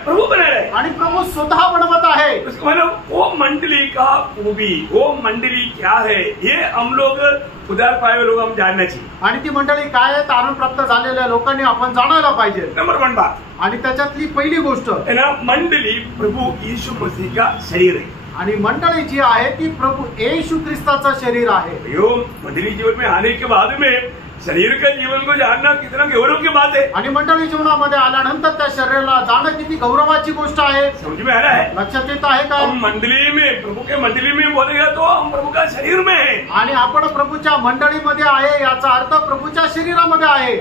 प्रभु बना रहा है. आणि प्रभू स्वतः बनवत आहे. उसका मतलब वो मंडली का खूबी, वो मंडली क्या है, ये हम लोग उधार पाए हुए लोग हम जानना चाहिए. आणि ती मंडळी काय आहे? तारण प्राप्त झालेल्या लोकांनी आपण जाणायला पाहिजे. नंबर 1 बात. आणि त्याच्यातली पहिली गोष्ट है ना, मंडली प्रभु यीशु मसीह का शरीर है. आणि मंडळी जी आहे ती प्रभु येशू ख्रिस्ताचं शरीर आहे. यो मंडली जीवन में आने के बाद में शरीर के जीवन को जानना कितना गौरव की बात है। आणि मंडळी जीवनामध्ये आल्यानंतर त्या शरीराला जाणं किती गौरवाची गोष्ट आहे। समझ में आ रहा है? लक्षात येत आहे का? हम मंडली में, प्रभु के मंडली में बोलेगा तो हम प्रभु का शरीर में है। आणि आपण प्रभूच्या मंडळीमध्ये आहे याचा अर्थ प्रभूच्या शरीरामध्ये आहे।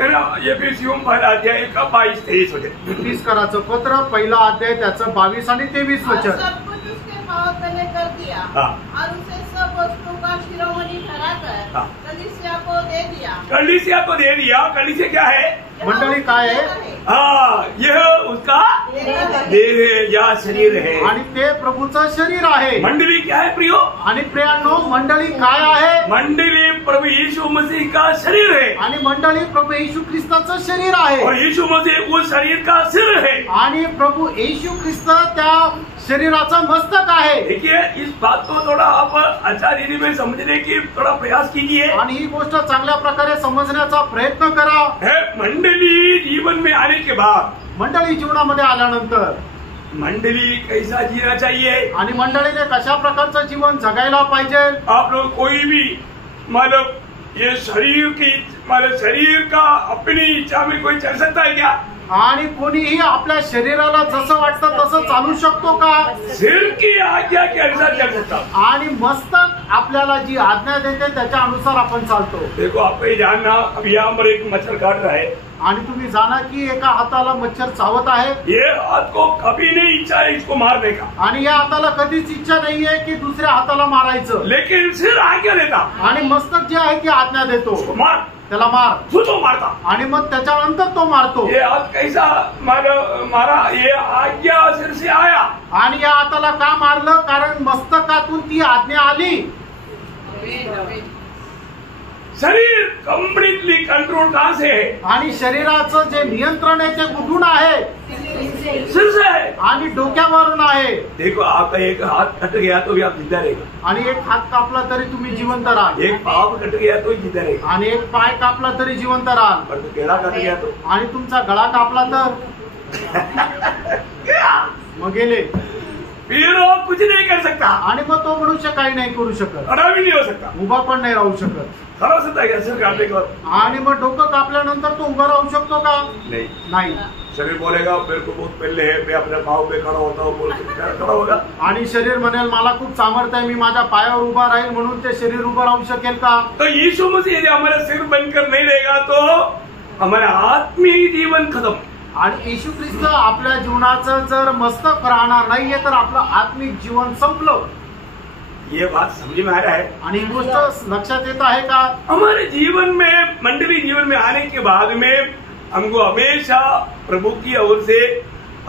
एफिसियों पहला अध्याय का 22-23 वचन। एफिसकराचं पत्र पहिला अध्याय त्याचं 22 आणि 23 और वचन। सब कुछ उसके पाँव तले कर दिया हाँ। और उसे सब वस्तुओं का शिरोमणि ठहराकर हाँ। कलीसिया को दे दिया। कलीसिया तो दे दिया, कलीसिया क्या है? मंडळी काय आहे? हाँ, यह उसका देह है या शरीर है। आणि ते प्रभूचं शरीर आहे। मंडली क्या है प्रियो? आणि प्रियांनो मंडळी काय आहे? मंडली प्रभु यीशु मसीह का शरीर है आणि मंडळी प्रभू येशू ख्रिस्ताचं शरीर आहे। और यीशु मसीह उस शरीर का सिर है। आणि प्रभू येशू ख्रिस्त त्या शरीराचा मस्तक आहे। देखिए, इस बात को थोड़ा आप अच्छा रीति में समझने की थोड़ा प्रयास कीजिए। आणि ही गोष्ट चांगल्या प्रकारे समजण्याचा प्रयत्न करा। है मंडली जीवन में आने के बाद मंडळी जीवनामध्ये आल्यानंतर मंडली कैसा जीना चाहिए? आणि मंडळीने कशा प्रकारचं जीवन जगायला पाहिजे? आप लोग कोई भी मतलब ये शरीर का अपनी इच्छा में कोई चल सकता है क्या? आणि कोणीही आपल्या शरीराला जसं वाटतं तसं चालू शकतो का? सिर की आज्ञा के अनुसार चल सकता। आणि मस्तक आपल्याला जी आज्ञा देते त्याच्या अनुसार आपण चालतो। देखो, आपको ये जानना, अब यहाँ पर एक मच्छर काट रहा है। आणि तुम्ही जाणा की एका हाताला मच्छर चावत आहे। ये हाथ को कभी नहीं इच्छा है इसको मारने का, आणि या हाताला कधीच इच्छा नाहीये की दुसऱ्या हाताला मारायचं। लेकिन सिर आज्ञा देता, आणि मस्तक जे आहे ती आज्ञा देतो, उसको मार, त्याला मार, तो मारता। आणि मग त्याच्यानंतर तो मारतो। ये हाथ कैसा मारा? ये आज्ञा सिर से आया। आणि या हाताला का मारलं? कारण मस्तकातून ती आज्ञा आली। शरीर कम्प्लीटली कंट्रोल कहाँ से है? आणि शरीराचं जे नियंत्रण आहे ते कुठून आहे? सिर से है। आणि डोक्यावरून आहे। देखो, आपका एक हाथ कट गया तो भी आप जिंदा रहेगा, आणि एक हात कापला तरी तुम्ही जिवंत राहाल, एक पाँव कट गया तो जिंदा रहेगा, आणि एक पाय कापला तरी जिवंत राहाल, पर तो गला कट गया तो आणि तुमचा गळा कापला तर मग गेले। फिर वो कुछ नहीं कर सकता, आणि मग तो मनुष्य काही नाही करू शकत, खड़ा भी नहीं हो सकता। उभा पण नाही राहू शकत। खड़ा हो सकता है क्या सिर काटने के बाद? आणि मग डोकं कापल्यानंतर तो उभा राहू शकतो का? नहीं। नाही। शरीर बोलेगा मेरे को बहुत पहले है, मैं अपने पाँव पे खड़ा होता हूँ, बोल के खड़ा होगा। आणि शरीर म्हणेल मला खूप सामर्थ्य आहे, मी माझ्या पायावर उभा राहील, म्हणून ते शरीर उभं राहू शकेल का? तो यीशु मसीह यदि हमारा सिर बनकर नहीं रहेगा तो हमारा आत्मीय जीवन खत्म। आणि येशू ख्रिस्त आपल्या जीवनाचं जर मस्तक राहणार नाहीये तर आपलं आत्मिक जीवन संपलं। ये बात समझ में आ रहा है? आणि ही गोष्ट लक्षात येत आहे का? हमारे जीवन में, मंडली जीवन में आने के बाद में हमको हमेशा प्रभु की ओर से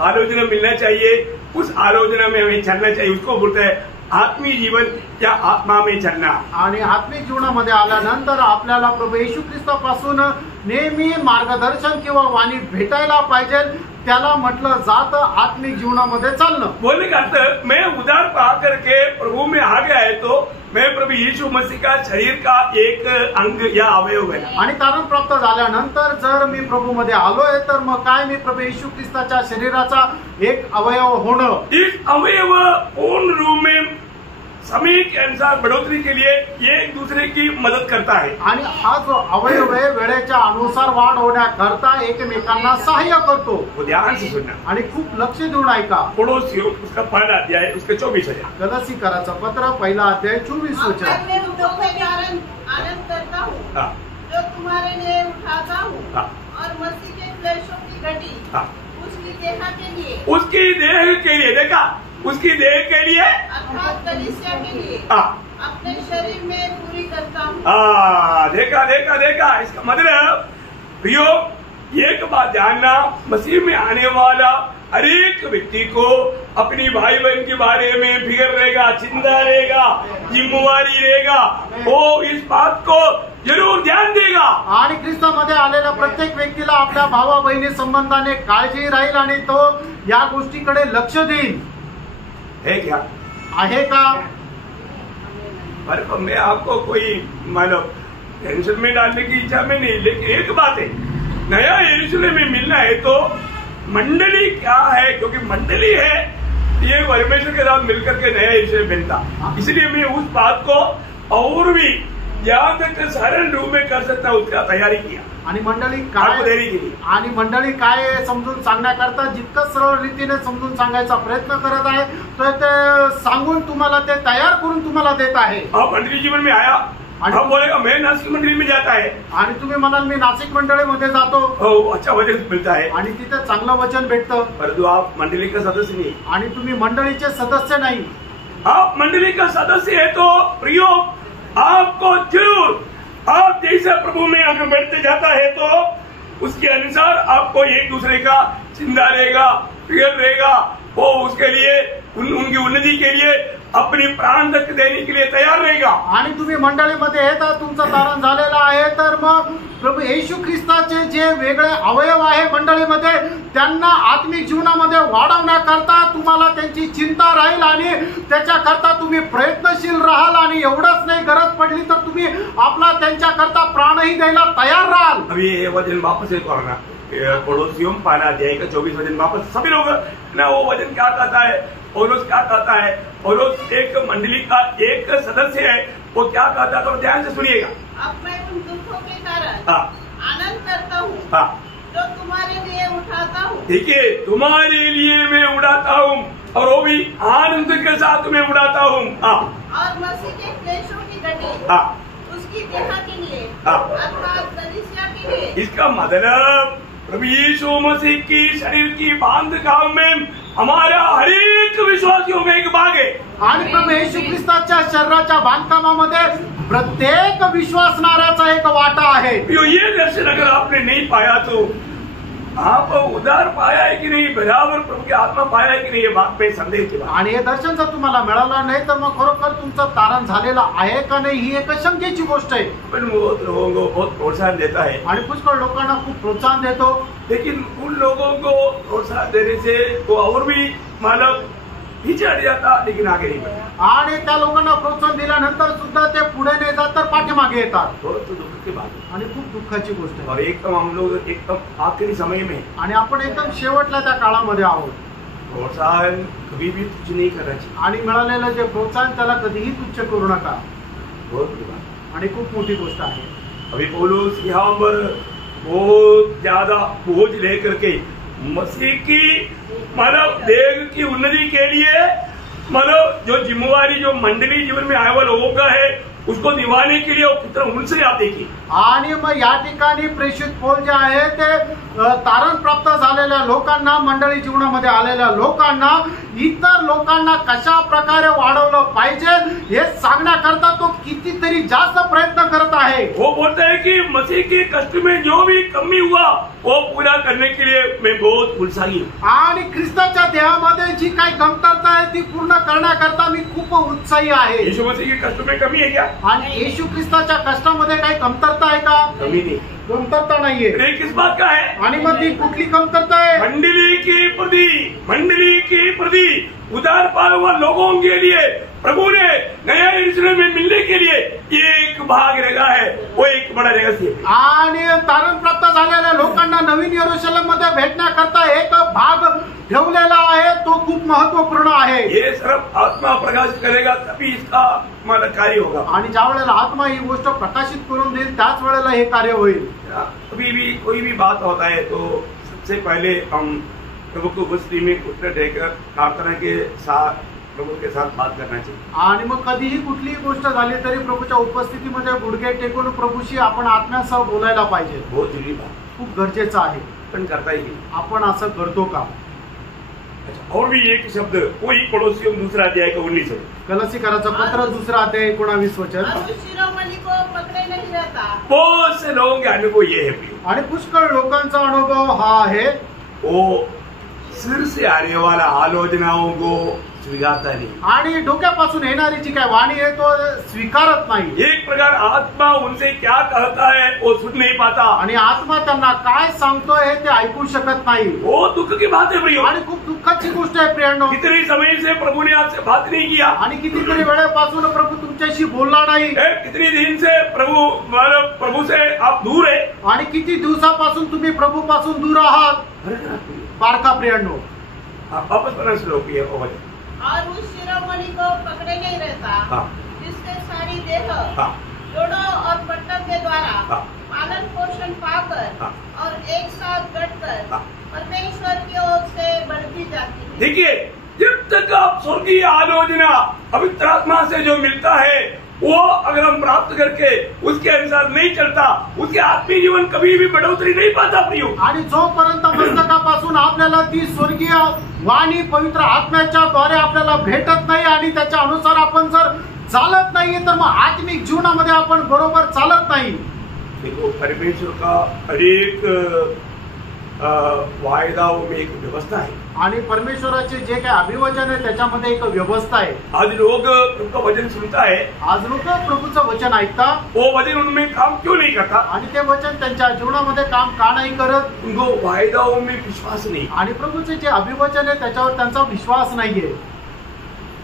आलोचना मिलना चाहिए। उस आलोचना में हमें चलना चाहिए। उसको बोलते हैं आत्मीय जीवन या आत्मा में चलना। आणि आत्मिक जीवनामध्ये आल्यानंतर आपल्याला प्रभू येशू ख्रिस्तापासून नेहमी मार्गदर्शन किंवा वाणी भेटायला पाहिजे। त्याला म्हटलं जातं आत्मिक जीवनामध्ये चालणं। बोलने का अर्थ, मैं उधार पा करके प्रभु में आ गया है तो मैं प्रभु यीशु मसीह का शरीर का एक अंग या अवयव है। आणि तारण प्राप्त झाल्यानंतर जर मी प्रभू मध्ये आलोय तर मग काय मी प्रभू येशू ख्रिस्ताच्या शरीराचा एक अवयव होणं। इस अवयव पूर्ण रूप में समय के अनुसार बढ़ोतरी के लिए ये एक दूसरे की मदद करता है। आणि हा जो अवयव आहे वेळेच्या अनुसार वाढ होण्याकरता एकमेकांना सहाय्य करतो। वो ध्यान से सुनना। आणि खूप लक्ष देऊन ऐका। पड़ोसियों उसका पहला अध्याय उसके 24 है। गलतीकराचं पत्र पहिला अध्याय 24 और वचन। मैं अपने दुखों के कारण आनंद करता हूँ हाँ। जो तुम्हारे लिए उठाता हूँ। हाँ। और मसीह के क्लेशों की घटी हाँ। उसकी देह के लिए, उसकी देह के लिए, देखा, उसकी देह के लिए, अर्थात कलीसिया के लिए हाँ, अपने शरीर में पूरी करता हूँ। देखा देखा देखा। इसका मतलब प्रियो, एक बात जानना, मसीह में आने वाला हर एक व्यक्ति को अपनी भाई बहन के बारे में फिक्र रहेगा, चिंता रहेगा, जिम्मेवारी रहेगा। वो इस बात को जरूर ध्यान देगा। आणि ख्रिस्तामध्ये आलेल्या प्रत्येक व्यक्तीला आपल्या भावा बहिणी संबंधाने काळजी राहील आणि तो या गोष्टीकडे लक्ष देईल। है क्या? आहे का? पर मैं आपको कोई मतलब टेंशन में डालने की इच्छा में नहीं, लेकिन एक बात है, नया यरूशलेम में मिलना है तो मंडली क्या है, क्योंकि मंडली है ये परमेश्वर के साथ मिलकर के नया यरूशलेम मिलता। इसलिए मैं उस बात को और भी यहाँ तक साधारण रूप में कर सकता उसका तैयारी किया आणि मंडळी आपको देने के काय लिए। आणि मंडळी काय समजून सांगण्याकरता जितकं सरळ रीतीने समजून सांगायचा प्रयत्न करत आहे तर ते सांगून तुम्हाला ते तयार करून तुम्हाला देत आहे। आप मंडली जीवन में आया, हम बोलेगा मैं नासिक मंडली में जाता है, आणि तुम्ही म्हणाल मी नाशिक मंडळीमध्ये जातो अच्छा वचन मिलता है, आणि तिथे चांगलं वचन भेटतं, परंतु आप मंडली का सदस्य नहीं, आणि तुम्ही मंडळीचे सदस्य नाही। आप मंडली का सदस्य है तो प्रियो आपको जरूर, आप जैसे प्रभु में अगर बढ़ते जाता है तो उसके अनुसार आपको एक दूसरे का चिंता रहेगा, फिक्र रहेगा, वो उसके लिए उनकी उन्नति के लिए अपनी प्राण तक देने के लिए तैयार रहेगा। आणि तुम्ही मंडळीमध्ये येता, तुमचं तारण झालेलं आहे तर मग प्रभू येशू ख्रिस्ताचे जे वेगळे अवयव आहे मंडळीमध्ये त्यांना आत्मिक जीवनामध्ये वाढवण्याकरता तुम्हाला त्यांची चिंता राहील आणि त्याच्याकरता तुम्ही प्रयत्नशील राहाल, आणि एवढंच नाही गरज पडली तर तुम्ही आपला त्यांच्याकरता प्राणही द्यायला तयार राहाल। अभी ये वचन वापस एक करना, पड़ोसियों पहला अध्याय का 24 वचन वापस सभी लोग ना वो वचन क्या कहता है, पौलुस क्या कहता है, पौलुस एक मंडली का एक सदस्य है, वो क्या कहता है तो ध्यान से सुनिएगा। अब मैं उन दुखों के कारण हाँ आनंद करता हूँ हाँ जो तुम्हारे लिए उठाता हूँ। ठीक है, तुम्हारे लिए मैं उड़ाता हूँ और वो भी आनंद के साथ मैं उड़ाता हूँ। हाँ और मसीह के क्लेशों की घटी हाँ उसकी देह के लिए हाँ। अर्थात कलीसिया के लिए। इसका मतलब प्रभु यीशु मसीह की शरीर की बांधकाम में हमारा हर एक विश्वासियों का एक भाग है। आणि प्रभू येशू ख्रिस्ताच्या शरीराच्या बांधकामामध्ये प्रत्येक विश्वासणाऱ्याचा एक वाटा आहे। ये दर्शन अगर आपने नहीं पाया तो आप उदार पाया है कि नहीं, बराबर प्रभु की आत्मा पाया है कि नहीं, ये बात पे संदेह की बात। आणि हे दर्शन जर तुम्हाला मिळालं नाही तर मग खरोखर तुमचं तारण झालेलं आहे का नाही ही एक शंकेची गोष्ट आहे। पण बहुत लोगों को बहुत प्रोत्साहन देता है, आणि पुष्कळ लोकांना खूप प्रोत्साहन देतो, लेकिन उन लोगों को प्रोत्साहन देने से वो और भी मानव पीछे हट जाता, लेकिन आगे नहीं बढ़ता। आणि त्या लोकांना प्रोत्साहन दिल्यानंतर सुद्धा ते पुढे नाही जात तर पाठीमागे येतात, बहुत तो दुख की बात है। आणि खूप दुःखाची गोष्ट आहे। और एकदम हम लोग एकदम आखिरी समय में आणि आपण एकदम शेवटल्या त्या काळामध्ये आहोत, प्रोत्साहन कभी भी तुझ नहीं करना चाहिए, आणि मिळालेलं जे प्रोत्साहन त्याला कधीही तुच्छ करू नका, बहुत बड़ी बात। आणि खूप मोठी गोष्ट आहे। अभी पौलुस यहाँ पर बहुत ज्यादा बोझ लेकर के मसीह की मानव देह की उन्नति के लिए मानव जो जिम्मेवारी जो मंडली जीवन में आया हुआ लोगों का है उसको निभाने के लिए वो पुत्र उनसे आते की। आणि मग या ठिकाणी प्रेषित पौल जे आहे ते तारण प्राप्त झालेल्या लोकांना, मंडळी जीवनामध्ये आलेल्या लोकांना, इतर लोकांना कशा प्रकारे वाढवलं पाहिजे हे सांगण्याकरता तो कितीतरी जास्त प्रयत्न करत आहे। वो बोलता है कि मसीह के कष्ट में जो भी कमी हुआ वो पूरा करने के लिए मैं बहुत उत्साही हूँ, आणि ख्रिस्ताच्या देहामध्ये जी काही कमतरता आहे ती पूर्ण करण्याकरता मी खूप उत्साही आहे। यीशु मसीह के कष्ट में कमी है क्या? आणि येशू ख्रिस्ताच्या कष्टामध्ये काही कमतरता आहे का? कमी नहीं। कमतरता नाहीये। ये किस बात का है? आणि मग ती कुठली कमतरता आहे? मंडली के प्रति उदार पाए हुए लोगों के लिए प्रभु ने नया यरूशलेम में मिलने के लिए एक भाग रखा है, वो एक बड़ा रहस्य है। आणि तारण प्राप्त झालेल्या लोकांना नवीन यरूशलेम मध्ये भेटण्याकरता एक भाग ठेवलेला आहे, तो खूप महत्वपूर्ण आहे। ये सिर्फ आत्मा प्रकाशित करेगा तभी इसका हमारा कार्य होगा। आणि ज्या वेळेला आत्मा ही गोष्ट प्रकाशित करून देईल त्याच वेळेला हे कार्य होईल। कभी भी कोई भी बात होता है तो सबसे पहले हम प्रभु को उपस्थिति में घुटने टेकर प्रार्थना के साथ प्रभु के साथ बात करना चाहिए। आणि मग कधीही कुठलीही गोष्ट झाली तरी प्रभूच्या उपस्थितीमध्ये गुडघे टेकून प्रभूशी आपण आत्म्यासह बोलायला पाहिजे। बहुत जरूरी बात, खूप गरजेचं आहे। पण करता ही नहीं। आपण असं करतो का? अच्छा, और भी एक शब्द वही पड़ोसियों दूसरा अध्याय का 19 है। गलातीकराचं पत्र 2 अध्याय 19 वचन। और उस शिरोमणि को पकड़े नहीं रहता। बहुत से लोगों के अनुभव ये है प्रिय, आणि पुष्कळ लोकांचा अनुभव हा आहे, वो सिर से आने वाला आलोचनाओं को स्वीकारता नहीं। आणि डोक्यापासून येणारी जी काय वाणी आहे तो स्वीकारत नाही। एक प्रकार आत्मा उनसे क्या कहता है वो सुन नहीं पाता, आणि आत्मा त्यांना काय सांगतोय हे ते ऐकू शकत नाही। वो दुख की बात है प्रिय। आणि खूप दुःखाची गोष्ट आहे प्रियांनो। कितने समय से प्रभु ने आपसे बात नहीं किया, आणि कितीतरी वेळेपासून प्रभु तुमच्याशी बोलला नाही। कितने दिन से प्रभु से आप दूर है, आणि किती दिवसापासून तुम्ही प्रभूपासून दूर आहात। बारका प्रियांनो, आप वापस बना श्लोक ये वचन। और उस शिरोमणि को पकड़े नहीं रहता हाँ। जिससे सारी देह हाँ। जोड़ों और पट्टन के द्वारा हाँ। पालन पोषण पाकर हाँ। और एक साथ गढ़कर हाँ। परमेश्वर की ओर से बढ़ती जाती है। देखिए, जब तक आप स्वर्गीय आलोचना पवित्र आत्मा से जो मिलता है वो अगर हम प्राप्त करके उसके अनुसार नहीं चलता, उसके आत्मीय जीवन कभी भी बढ़ोतरी नहीं पाता प्रियो। आणि जोपर्यंत मस्तकापासून आपल्याला ती स्वर्गीय वाणी पवित्र आत्म्याच्या द्वारे आपल्याला भेटत नाही आणि त्याच्या अनुसार आपण जर चालत नाहीये तर मग आत्मिक जीवनामध्ये आपण बरोबर चालत नाही। देखो, परमेश्वर का हरेक वायदाओं में एक व्यवस्था है आणि परमेश्वराचे जे काही अभिवचन आहे त्याच्यामध्ये एक व्यवस्था आहे। आज लोग उनका वचन सुनता है, आज लोक प्रभूचं वचन ऐकतात वो वचन उनमें काम क्यों नहीं करता? आणि ते वचन त्यांच्या जीवनामध्ये काम का नाही करत? उनको वायदाओं में विश्वास नहीं। आणि प्रभूचे जे अभिवचन आहे त्याच्यावर त्यांचा विश्वास नाहीये।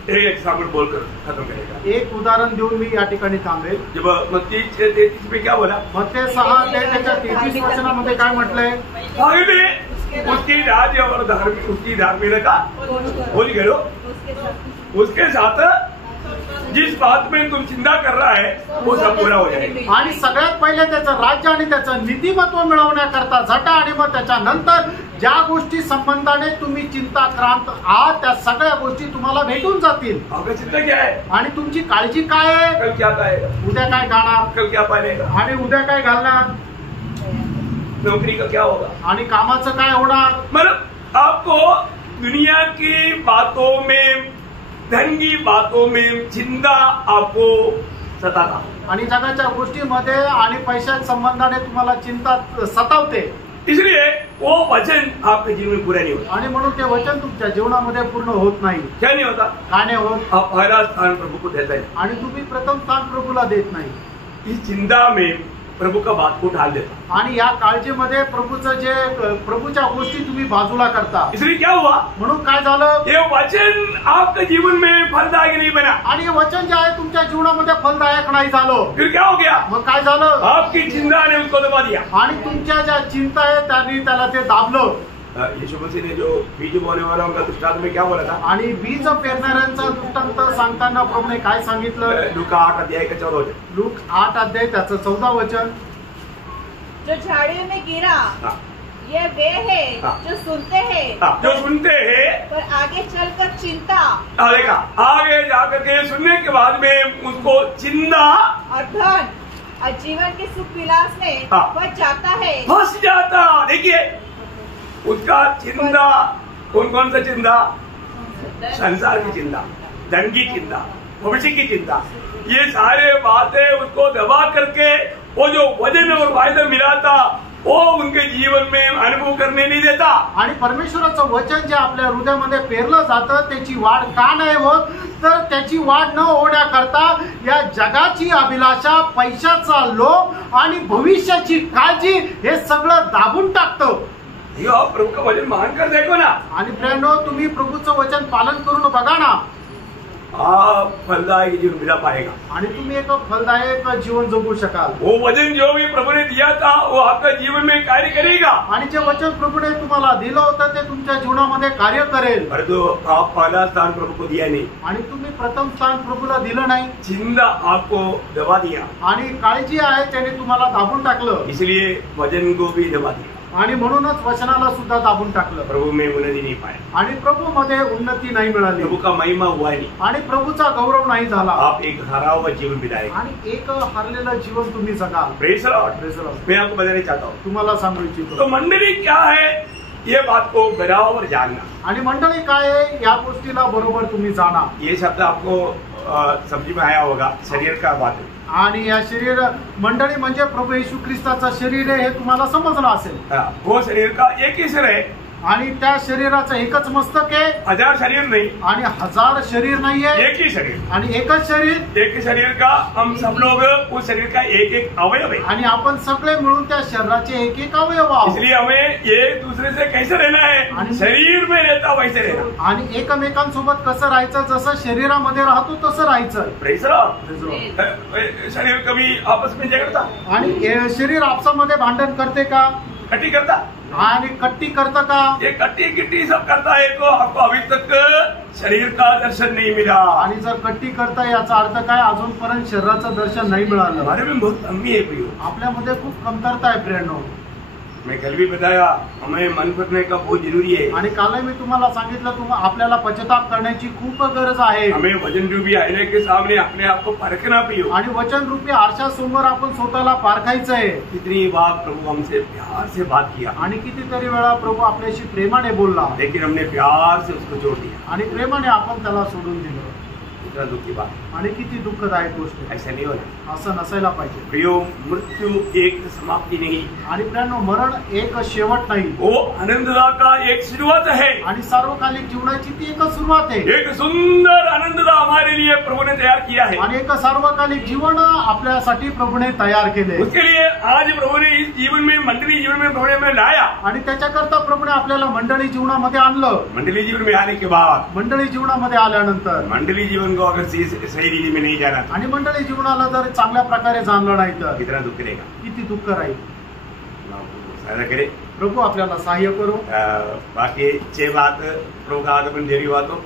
एक एग्जाम्पल बोलकर खत्म करेगा। एक उदाहरण देऊन मी या ठिकाणी थांबेल। जब मत्ती 6:33 में क्या बोला? मत्ती 6:33 वचनामध्ये काय म्हटलंय? पहले उसकी राज्य और उसकी धार्मिकता भूल गए, उसके साथ जिस बात में तुम चिंता कर रहा है वो सब पूरा हो जाएगा। आणि सगळ्यात पहिले त्याचं राज्य आणि त्याचं नीतिमत्व मिळवण्याकरता झटा आणि मग त्याच्यानंतर ज्या गोष्टी संबंधाने तुम्ही चिंताक्रांत आहात त्या सगळ्या गोष्टी तुम्हाला भेटून जातील। आपका चिंता क्या है? आणि तुमची काळजी काय आहे? कल क्या खाएगा, उद्या काय खाणार, कल क्या पहनेगा, आणि उद्या काय घालणार, नौकरी का क्या होगा, आणि कामाचं काय होणार। मतलब आपको दुनिया की बातों में, धन की बातों में चिंता आपको सताता, आणि जगाच्या गोष्टीमध्ये आणि पैशाच्या संबंधाने तुम्हाला चिंता सतावते। इसलिए वो वचन आपके जीवन में पूरा नहीं होता। आणि म्हणून ते वचन तुमच्या जीवनामध्ये पूर्ण होत नाही। क्या नहीं होता? का नाही होत? आप पहला स्थान प्रभु को देते हैं, आणि तुम्ही प्रथम स्थान प्रभूला देत नाही। इस चिंता में प्रभु का बात को टाल देता। आणि या काळजीमध्ये प्रभूच्या गोष्टी तुम्ही बाजूला करता। इसलिए क्या हुआ? म्हणून काय झालं? ये वचन आपके जीवन में फलदायक नहीं बना। आणि हे वचन जे आहे तुमच्या जीवनामध्ये फलदायक नाही झालं। फिर क्या हो गया? मग काय झालं? आपकी चिंता ने उसको दबा दिया। आणि तुमच्या ज्या चिंता आहे त्यांनी त्याला ते दाबलं। यीशु मसीह ने जो बीज बोने वालों का दृष्टांत में क्या बोला था? आणि बीज पेरणाऱ्यांचा दृष्टांत सांगताना प्रभूने काय सांगितलं? लूका 8 अध्याय का 14 वचन। लूक 8 अध्याय त्याचं 14 वचन। जो झाड़ियों में गिरा हाँ। ये वे है हाँ। जो सुनते हैं जो सुनते हैं पर आगे चलकर चिंता देखा, आगे जाकर के सुनने के बाद में उसको चिंता और धन और जीवन के सुख विलास में हाँ। बच जाता है। फंस जाता। देखिए, उसका चिंता कौन कौन सा चिंता? संसार की चिंता, धन की चिंता, भविष्य की चिंता, ये सारे बातें उसको दबा करके वो जो वजन और वायदा मिला था वो उनके जीवन में अनुभव करने नहीं देता। आणि परमेश्वराचं वचन जे आपल्या हृदयामध्ये पेरलं जातं त्याची वाढ का नाही होत? तर त्याची वाढ न होण्याकरता या जगाची अभिलाषा, पैशाचा लोभ आणि भविष्याची काळजी हे सगळं दाबून टाकतं। प्रभु का वचन मान कर देखो ना। आणि प्रेरणो, तुम्ही प्रभूचं वचन पालन करून बघा ना, आप फलदायक जीवन मिला पाएगा आणि तुम्ही एक फलदायक जीवन जगू शकाल। वो वचन जो भी प्रभु ने दिया था वो आपका जीवन में कार्य करेगा। आणि जे वचन प्रभूने तुम्हाला दिलं होतं ते तुमच्या जीवनामध्ये कार्य करेल। परंतु आप पहला स्थान प्रभु को दिया नहीं, आणि तुम्ही प्रथम स्थान प्रभूला दिलं नाही, चिंता आपको दबा दिया, आणि काळजी आहे त्याने तुम्हाला दाबून टाकलं, इसलिए वचन को भी दबा दिया। आणि म्हणूनच वचनाला सुद्धा दाबून टाकलं, प्रभु में उन्नति नहीं पाया, आणि प्रभू मध्ये उन्नती नाही मिळाली, प्रभु का महिमा हुआ नहीं, आणि प्रभूचा गौरव नाही झाला, आप एक हरा हुआ जीवन बिताएगा। आणि एक हरलेलं जीवन तुम्ही जगाल। Praise the Lord. Praise the Lord. मैं आपको बताना चाहता हूँ, तुम्हाला सांगू इच्छितो। तो मंडली क्या है ये बात को बराबर जानना। आणि मंडळी काय आहे या गोष्टीला बरोबर तुम्ही जाणा। ये शब्द आपको समझ में आया होगा, शरीर का बात है। आणि या शरीर मंडळी म्हणजे प्रभू येशू ख्रिस्ताचं शरीर आहे हे तुम्हाला समजलं असेल। वो शरीर का एक ही सिर है, आणि त्या शरीराचं एकच मस्तक आहे, 1000 शरीर नहीं, आणि 1000 शरीर नाहीये, एक ही शरीर, आणि एकच शरीर, एक ही शरीर का हम सब लोग उस शरीर का एक एक अवयव है। आणि आपण सगळे मिळून त्या शरीराचे एक एक अवयव आहोत। इसलिए हमें एक दूसरे से कैसे रहना है, शरीर में रहता वैसे रहना, आणि एकमेकांसोबत कसं राहायचं, जसं शरीरामध्ये राहतो तसं राहायचं। Praise the Lord. शरीर कभी आपस में झगड़ता, आणि हे शरीर आपसामध्ये भांडण करते का? कटी करता, आणि कट्टी करतं का? ये कट्टी किट्टी सब करता है तो आपको अभी तक शरीर का दर्शन नहीं मिला। आणि जर कट्टी करता याचा अर्थ काय? अजूनपर्यंत शरीराचं दर्शन नाही मिळालं। हमारे में बहुत कमी है प्रियो, आपल्यामध्ये खूप कमतरता आहे प्रियांनो। मैं कल भी बताया हमें मन करने का बहुत जरूरी है। आणि काल मी तुम्हाला सांगितलं आपल्याला पश्चाताप करण्याची खूप गरज आहे। हमें वचन रूपी आईने के सामने अपने आप को परखना प्रियो, आणि वचन रूपी आरशासमोर आपण स्वतःला पारखायचं आहे। कितनी बार प्रभु हमसे प्यार से बात किया आणि कितीतरी वेळा प्रभु आपल्याशी प्रेमाने बोलला, लेकिन हमने प्यार से उसको छोड़ दिया आणि प्रेमाने आपण त्याला सोडून दिलं। इतना दुख की बात, आणि किती दुःखदायक गोष्ट आहे। ऐसा नहीं होना असं नसायला पाहिजे प्रियो। मृत्यु एक समाप्ति नहीं, आणि प्रियांनो मरण एक शेवट नाही, वो आनंददा का एक शुरुआत है। आणि सार्वकालिक जीवनाची ती एक सुरुवात आहे। एक सुंदर आनंददा हमारे लिए प्रभु ने तैयार किया है। आणि एक सार्वकालिक जीवन आपल्यासाठी प्रभूने तयार केले। उसके लिए आज प्रभु ने इस जीवन में, मंडली जीवन में प्रभु ने हमें लाया। आणि त्याच्याकरता प्रभूने आपल्याला मंडळी जीवनामध्ये आणलं। मंडली जीवन में आने के बाद, मंडळी जीवनामध्ये आल्यानंतर मंडली जीवन को अगर सही रीति में नहीं जाना आणि मंडळी जीवनाला जर चांगल्या प्रकारे जाणलं नाही तर कितना दुख करेगा। किती दुःख राहील। सहायता करे प्रभू आपल्याला सहाय्य करो। बाकी 6 बात प्रभु का आगमन देरी हुआ तो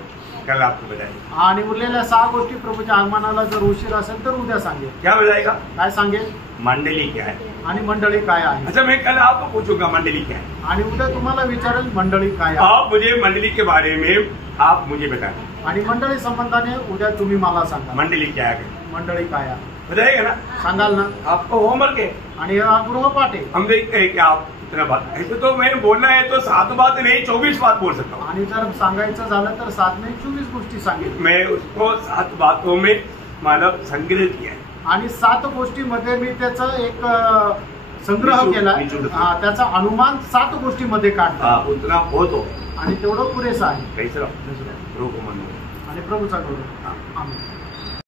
कल आपको बताएंगे। आणि उरलेल्या 6 गोष्टी प्रभूच्या आगमनाला जर उशीर असेल तर उद्या सांगेल। क्या बताएगा? काय सांगेल? मंडली क्या है। आणि मंडळी काय आहे। अच्छा, मैं कल आपको पूछूंगा मंडली क्या है, आणि उद्या तुम्हाला विचारेल मंडळी काय आहे। आप मुझे मंडली के बारे में आप मुझे बताएं। आणि मंडळी संबंधाने उद्या तुम्ही मला सांगा मंडली क्या है, मंडळी काय आहे, बताइएगा ना? सांगाल ना? आपको होमवर्क है, आणि हा गृहपाठ आहे। हम देखते हैं कि आप इतना बात, ऐसे तो मैंने बोलना है तो 7 बात नहीं 24 बात बोल सकता हूँ। आणि जर सांगायचं झालं तर 7 नाही 24 गोष्टी सांगेल। मैं उसको 7 बातों में मतलब संग्रह किया है। आणि 7 गोष्टीमध्ये मी त्याचा एक संग्रह केला। त्याचा अनुमान 7 गोष्टीमध्ये काढला। उतना बहुत हो आणि तेवढं पुरेसं आहे। कैसे प्रभु को मानो आणि प्रभूचा गौरव। आमेन।